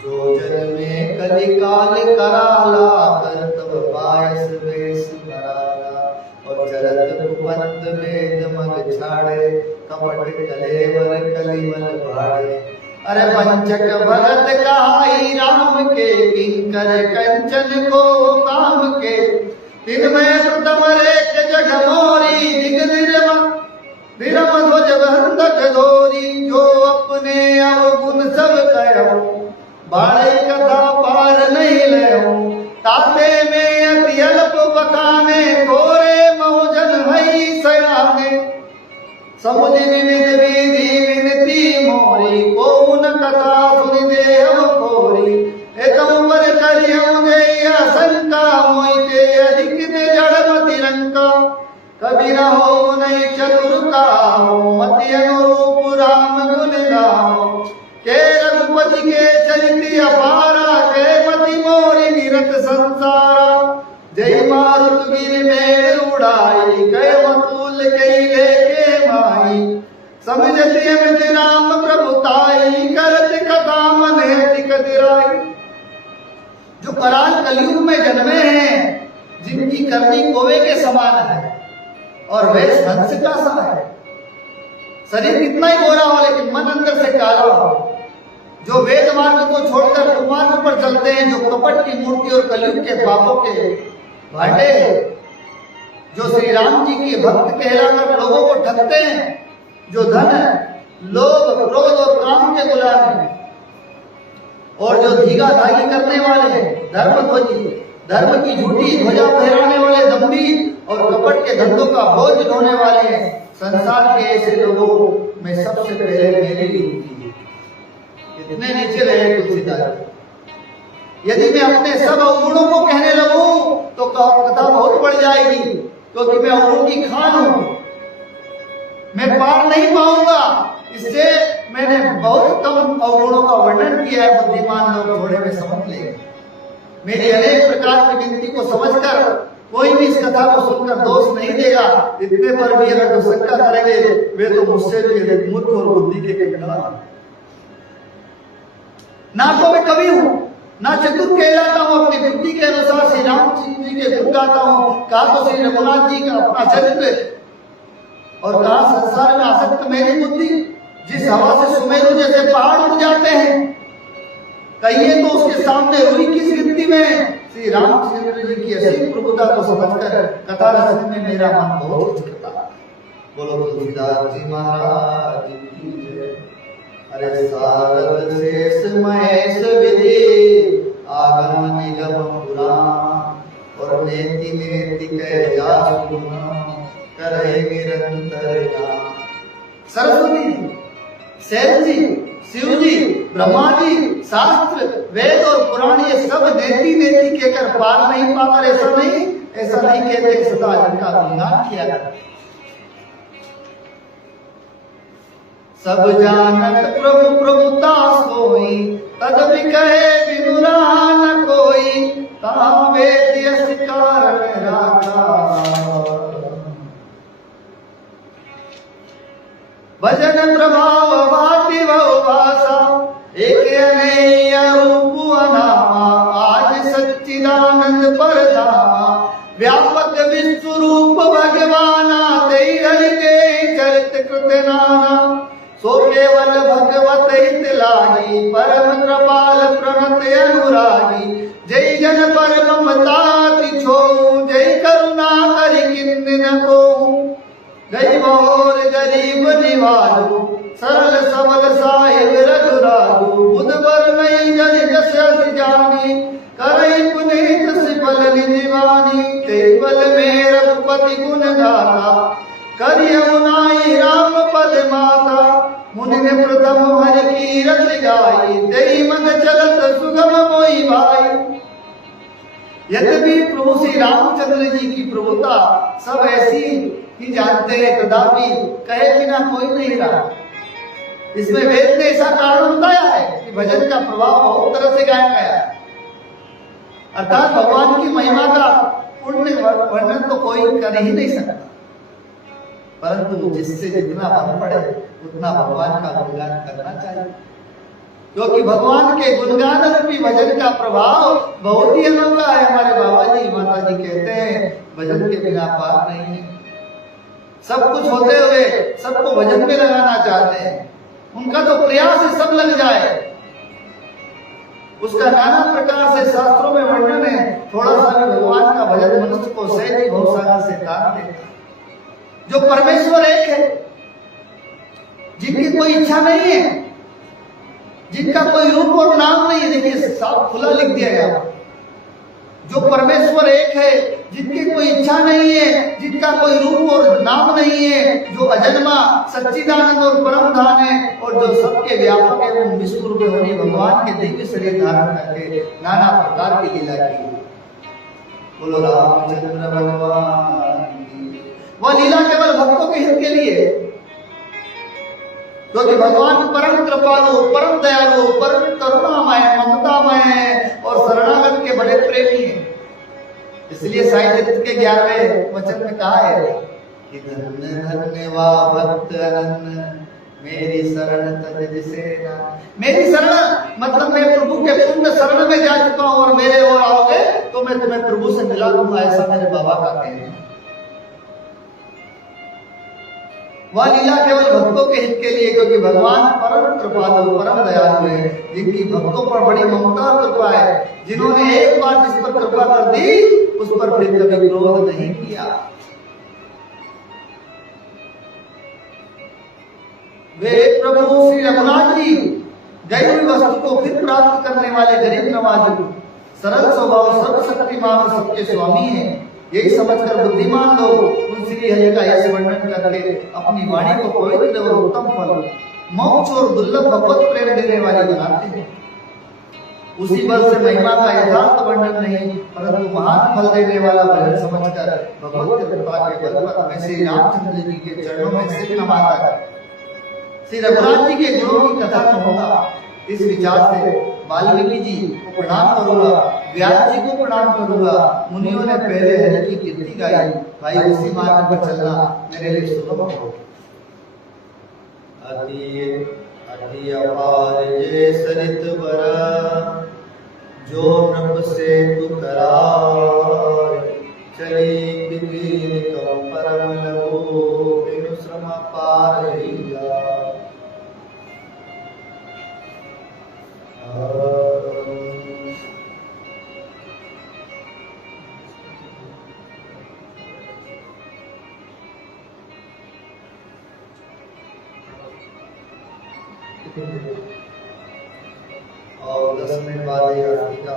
जो जन में कलिकाल कराला, कर तब पायस वेश कराला। और चरत कुपंत वेद मग छाड़े, कपट कलेवर कलिमल भाड़े। अरे पंचक भगत कहाई राम के, किंकर कंचन को काम के। तिनमय प्रथम रेख जग मोरी, दिग विरम ध्वज बंधक धोरी। जो अपने अवगुण सब कहो, बाड़े कथा पार नहीं ले। ताते में अति अल्प बखाने, थोरे मौजन हई सयाने। समुझ विविध विधि विनती मोरी, को न कथा सुनि दे हम खोरी। एतम पर करि हम जय शंका, मोहिते अधिक दे जड़मति रंका। कभी न हो नहीं चतुर काहो, मति अनुरूप राम गुण गाओ। के रघुपति के चरित्र अपारा, के मति मोरी निरत संसारा। जय मारुत गिर मेल उड़ाई, कय मतुल कई लेके माई। समझती अमित राम प्रभुताई, करत कथा मन अधिक दिराई। जो कराल कलयुग में जन्मे हैं, जिनकी करनी कोवे के समान है और वेश हंस का सा है। शरीर कितना ही गोरा हो लेकिन मन अंदर से काला हो। जो वेद मार्ग को छोड़कर कुमार्ग पर चलते हैं, जो कपट की मूर्ति और कलयुग के पापों के भाटे, जो श्री राम जी के भक्त कहलाकर लोगों को ठगते हैं, जो धन, लोभ, क्रोध और काम के गुलाम हैं, और जो धीगा धागी करने वाले हैं, धर्मध्वजी, धर्म की झूठी ध्वजा फहराने वाले दंभी और कपट के धंधों का बोझ ढोने वाले हैं। संसार के ऐसे लोगों में सबसे पहले मेरी गिनती है। कितने नीचे रहे तुलसीदास। यदि मैं अपने सब अवगुणों को कहने लगूं तो कथा बहुत बढ़ जाएगी, क्योंकि मैं अवगुण की खान हूं, मैं पार नहीं पाऊंगा। इससे मैंने बहुत कम अवगुणों का वर्णन किया है। बुद्धिमान लोग थोड़े में समझ लेंगे। मेरी अनेक प्रकार की गिनती को समझकर कोई भी इस कथा को सुनकर दोष नहीं देगा। इतने पर भी अगर जो शंका करेंगे वे तो मुझसे भी मूर्ख और बुद्धि के कंगाल। ना तो मैं कवि हूं, ना चतुर कहलाता हूं, अपनी बुद्धि के अनुसार श्री रामचंद्र जी के गुण गाता हूं। कहा तो श्री रघुनाथ जी का अपना चरित्र, और कहा संसार में आसक्त मेरी बुद्धि। जिस हवा से सुमेरु जैसे पहाड़ उड़ जाते हैं, कहिए तो उसके सामने रुई किस गिनती में। श्री रामचंद्र जी की असीम प्रभुता को समझकर कथा रचने में मेरा मन बहुत झुकता। बोलो तुलसीदास जी महाराज की जय। अरे सारद शेष महेश विधि, आगम निगम पुराण। और नेति नेति कह जासु गुण, करे निरंतर गान। सरस्वती जी, शैल जी, शिव जी ब्रह्मा जी, शास्त्र, वेद और पुराण ये सब नेति नेति कहकर पार नहीं पाकर ऐसा नहीं कहते, सदा जिनका गुणगान किया जाता। सब जानत प्रभु प्रभुता सोई, तदपि कहे बिनुरा न कोई, तां वेद यस कारण राखा। भजन प्रभाव भाति बहु भाषा, एक अनेय रूप अनामा, आज सच्चिदानंद परधामा। व्यापक विश्व रूप भगवाना, तेई हरि के चरित कृत नाना। सो केवल भगवत हित लागी, परम कृपाल प्रणत अनुरागी। जय जन पर ममता तिछो, जय करुणा करि किन्नि न कोहु। गई मोर गरीब निवारो, सरल सबल साहिब रघुरागो। बुध बर नहीं जन जस जानी, करई पुनीत सिपल निजीवानी। केवल में रघुपति गुण गाता, करियौ नाई राम पद माता। मुनि ने प्रथम हरि कीरत गाई, तेई मन चलत सुगम मोई भाई। यद्यपि प्रभु श्री रामचंद्र जी की प्रभुता सब ऐसी ही जानते हैं, तथापि कहे बिना कोई नहीं रहा। इसमें वेद ने ऐसा कारण बताया है कि भजन का प्रभाव बहुत तरह से गाया गया है। अर्थात भगवान की महिमा का पुण्य वर्णन तो कोई कर ही नहीं सकता, परंतु जिससे जितना मन पड़े उतना भगवान का गुणगान करना चाहिए, क्योंकि भगवान के गुणगान रूपी भजन का प्रभाव बहुत ही अनोखा है। हमारे बाबा जी माता जी कहते हैं, भजन के बिना पार नहीं है। सब कुछ होते हुए सबको भजन में लगाना चाहते हैं, उनका तो प्रयास है सब लग जाए। उसका नाना प्रकार से शास्त्रों में वर्णन है। थोड़ा सा भी भगवान का भजन मनुष्य को सहज भवसागर से तार देता। जो परमेश्वर एक है, जिनकी कोई इच्छा नहीं है, जिनका कोई रूप और नाम नहीं है। देखिए साफ खुला लिख दिया गया, जो परमेश्वर एक है, जिनकी कोई इच्छा नहीं है, जिनका कोई रूप और नाम नहीं है, जो अजन्मा सच्चिदानंद और परम धाम है, और जो सबके व्यापक एवं विश्व रूप होने भगवान के दिव्य शरीर धारण करके नाना प्रकार की लीला की। बोलो रामचंद्र भगवान की। वह लीला केवल भक्तों के हित के लिए, क्योंकि भगवान परम कृपालु, परम दयालु, परम करुणामय, ममतामय और शरणागत के बड़े प्रेमी हैं। इसलिए साहित्य चरित्र के 11वें वचन में कहा है कि धन्य धन्य वा भक्त अनन्य, मेरी शरण तज सेना। मेरी शरण मतलब मैं प्रभु के पुण्य शरण में जा चुका हूं, और मेरे ओर आओगे तो मैं तुम्हें प्रभु से मिला दूंगा, ऐसा मेरे बाबा कहते हैं। वह लीला केवल भक्तों के हित के लिए, क्योंकि भगवान परम कृपालु, परम दयालु है, जिनकी भक्तों पर बड़ी ममता और कृपा है, जिन्होंने एक बार जिस पर कृपा कर दी उस पर फिर कभी क्रोध नहीं किया। वे प्रभु श्री रघुनाथ जी गई हुई वस्तु को फिर प्राप्त करने वाले गरीब नवाज, सरल स्वभाव, सर्वशक्तिमान, सबके स्वामी हैं। यही समझकर बुद्धिमान लोग उन श्री हरि का यश वर्णन करके अपनी वाणी को पवित्र और उत्तम फल, मोक्ष और दुर्लभ भगवत प्रेम देने वाली बनाते हैं। उसी बल से महिमा का यथार्थ वर्णन नहीं, परंतु महान फल देने वाला भजन समझकर भगवत कृपा के बल पर मैं श्री रामचंद्र जी के चरणों में सिर नमाता है। श्री रघुनाथ जी के गुणों की कथा कहूंगा, इस विचार से वाल्मीकि जी को प्रणाम करूंगा, व्यास जी को प्रणाम करूंगा। मुनियों ने पहले हरि की कीर्ति गाई, भाई उसी मार्ग पर चलना मेरे लिए सुगम हो। अति अति अपार जे सरित बरा, जो नभ से तु करार। चली बिपिन कम परम लघु, बिनु श्रम पार हिया। और 10 मिनट बाद आरती का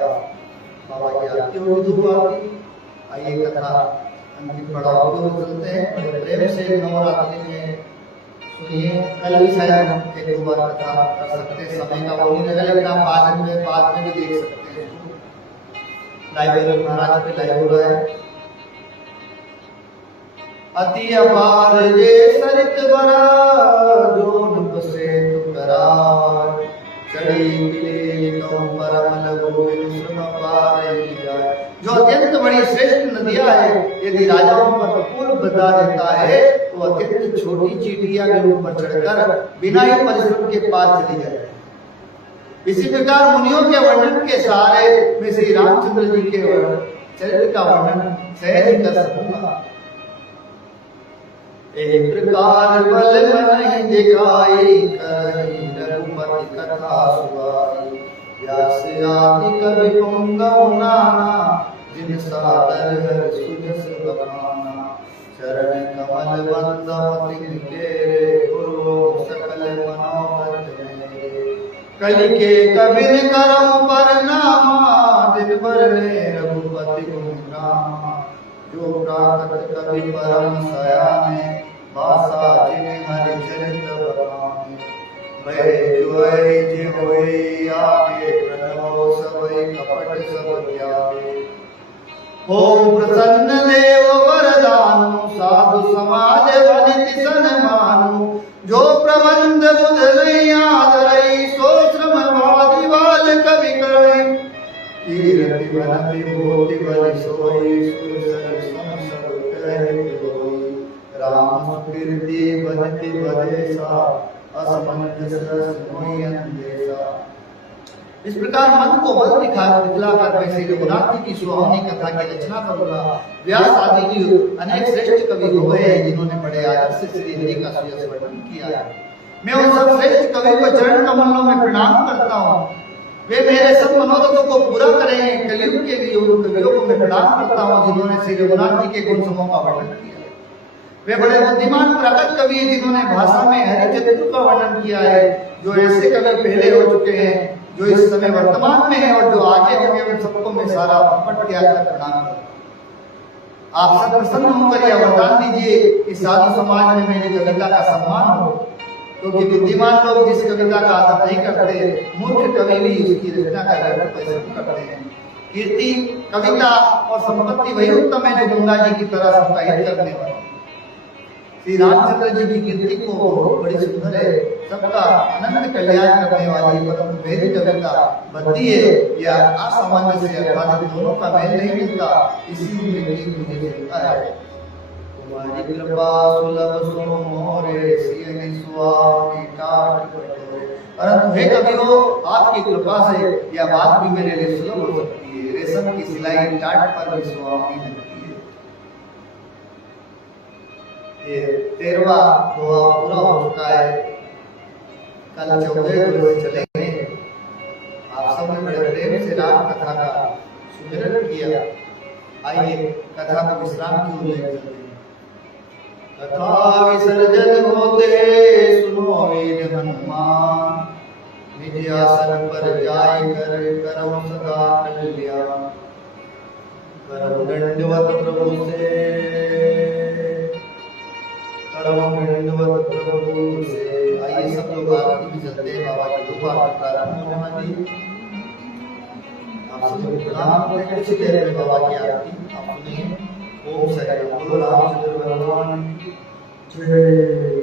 बाबा की आरती होगी दोपहर की। आइए कथा अंतिम पड़ाव को चलते हैं। प्रेम से नवरात्रि में सुनिए, कल भी शायद हम एक दो बार कथा कर सकते हैं, समय का वो नहीं रहेगा, लेकिन आप बाद में भी देख सकते हैं। लाइब्रेरी महाराज पे लाइव हो रहा है। अति अपार जे सरित बरा जोन बसे तु करार, चढ़ी मिले तो परम लगो श्रम पार जाए। जो अत्यंत बड़ी श्रेष्ठ नदियां है, यदि राजाओं पर पुल बता देता है तो अत्यंत छोटी चीटियां के ऊपर चढ़कर बिना ही परिश्रम के पार चली जाए। इसी प्रकार मुनियों के वर्णन के सहारे में श्री रामचंद्र जी के चरित्र का वर्णन सहज ही कर सकूंगा। एक प्रकार बल मन दिखाई करहि रघुपति कथा सुनाई, व्यास आदि कवि पुंगव नाना, जिन सादर हर सुजस बखाना। चरण कमल वंदमति तेरे, गुरु सकल मनोरथ मेरे। कलि के कबीर करम पर नामा, दिन भर ने रघुपति गुण गामा। जो प्राकृत कवि परम सयाने, भाषा जिन हरि चरित बखाने। भय जोय जे होय आगे, प्रणव सबई कपट सब त्यागे। ओम प्रसन्न देव वरदानु, साधु समाज वनिति सन्मानु। जो प्रबंध बुध नहीं आदरई, सो श्रम वादी वाल कवि करई। कीरति बनति भूति बलि सोई, सुरसर सम सब कहत होई। राम कीर्ति बनति बदेसा, असमंजस मोहि अंदेसा। इस प्रकार मन को बल दिखलाकर मैं श्री रघुनाथ जी की सुहावनी कथा की रचना करूंगा। व्यास आदि जी अनेक श्रेष्ठ कवि हुए हैं, जिन्होंने बड़े आदर से श्री हरि का सुयश वर्णन किया है। मैं उन सब श्रेष्ठ कवि को चरण कमलों में प्रणाम करता हूँ। वे मेरे सब मनोरथों को पूरा करें। कलयुग के भी उन कवियों को मैं प्रणाम करता हूँ, जिन्होंने श्री रघुनाथ जी के गुण समूह का वर्णन किया। वे बड़े बुद्धिमान प्रकट कवि हैं, जिन्होंने भाषा में हरिचरित्र का वर्णन किया है। जो ऐसे कवि पहले हो चुके हैं, जो इस समय वर्तमान में है और जो आगे होंगे, उन सबको मैं सारा पट त्याग कर प्रणाम करता हूं। आप सब प्रसन्न होकर यह वरदान दीजिए कि साधु समाज में मेरी कविता का सम्मान हो, क्योंकि बुद्धिमान लोग जिस कविता का आदर नहीं करते, मूर्ख कवि भी उसकी रचना का गर्व पसंद करते हैं। कीर्ति, कविता और संपत्ति वही उत्तम है जो गंगा जी की तरह सबका हित करने वाले। श्री रामचंद्र जी की कीर्ति को बहुत बड़ी सुंदर है, सबका अनंत कल्याण करने वाली, परंतु मेरी कविता बनती है या असामान्य से अर्थात दोनों का मेल नहीं मिलता, इसीलिए मुझे मिलता है। तुम्हारी कृपा सुलभ सुनो मोरे, सियनि सुहावनी टाट पटोरे। परंतु हे कवियों, आपकी कृपा से यह बात भी मेरे लिए सुलभ हो सकती है। रेशम की सिलाई टाट पर भी सुहावनी लगती है। ये 13वां दोहा पूरा हो चुका है। कल 14 दोहे चलेंगे। आप सबने बड़े प्रेम से राम कथा का सुमिरन किया। आइए कथा को विश्राम की ओर ले चलते हैं। कथा विसर्जन होते सुनो वीर हनुमान, निज आसन पर जाय कर करम सदा कल्याण। करम दंडवत प्रभु से, प्रभु से। आइए सब लोग आरती में चलते हैं। बाबा की दोहा की प्रारंभ होने वाली। आप सब लोग प्रणाम करते हैं। कुछ देर में बाबा की आरती आप सुनिए। ओम सच्चिदानंद रामचंद्र भगवान जय।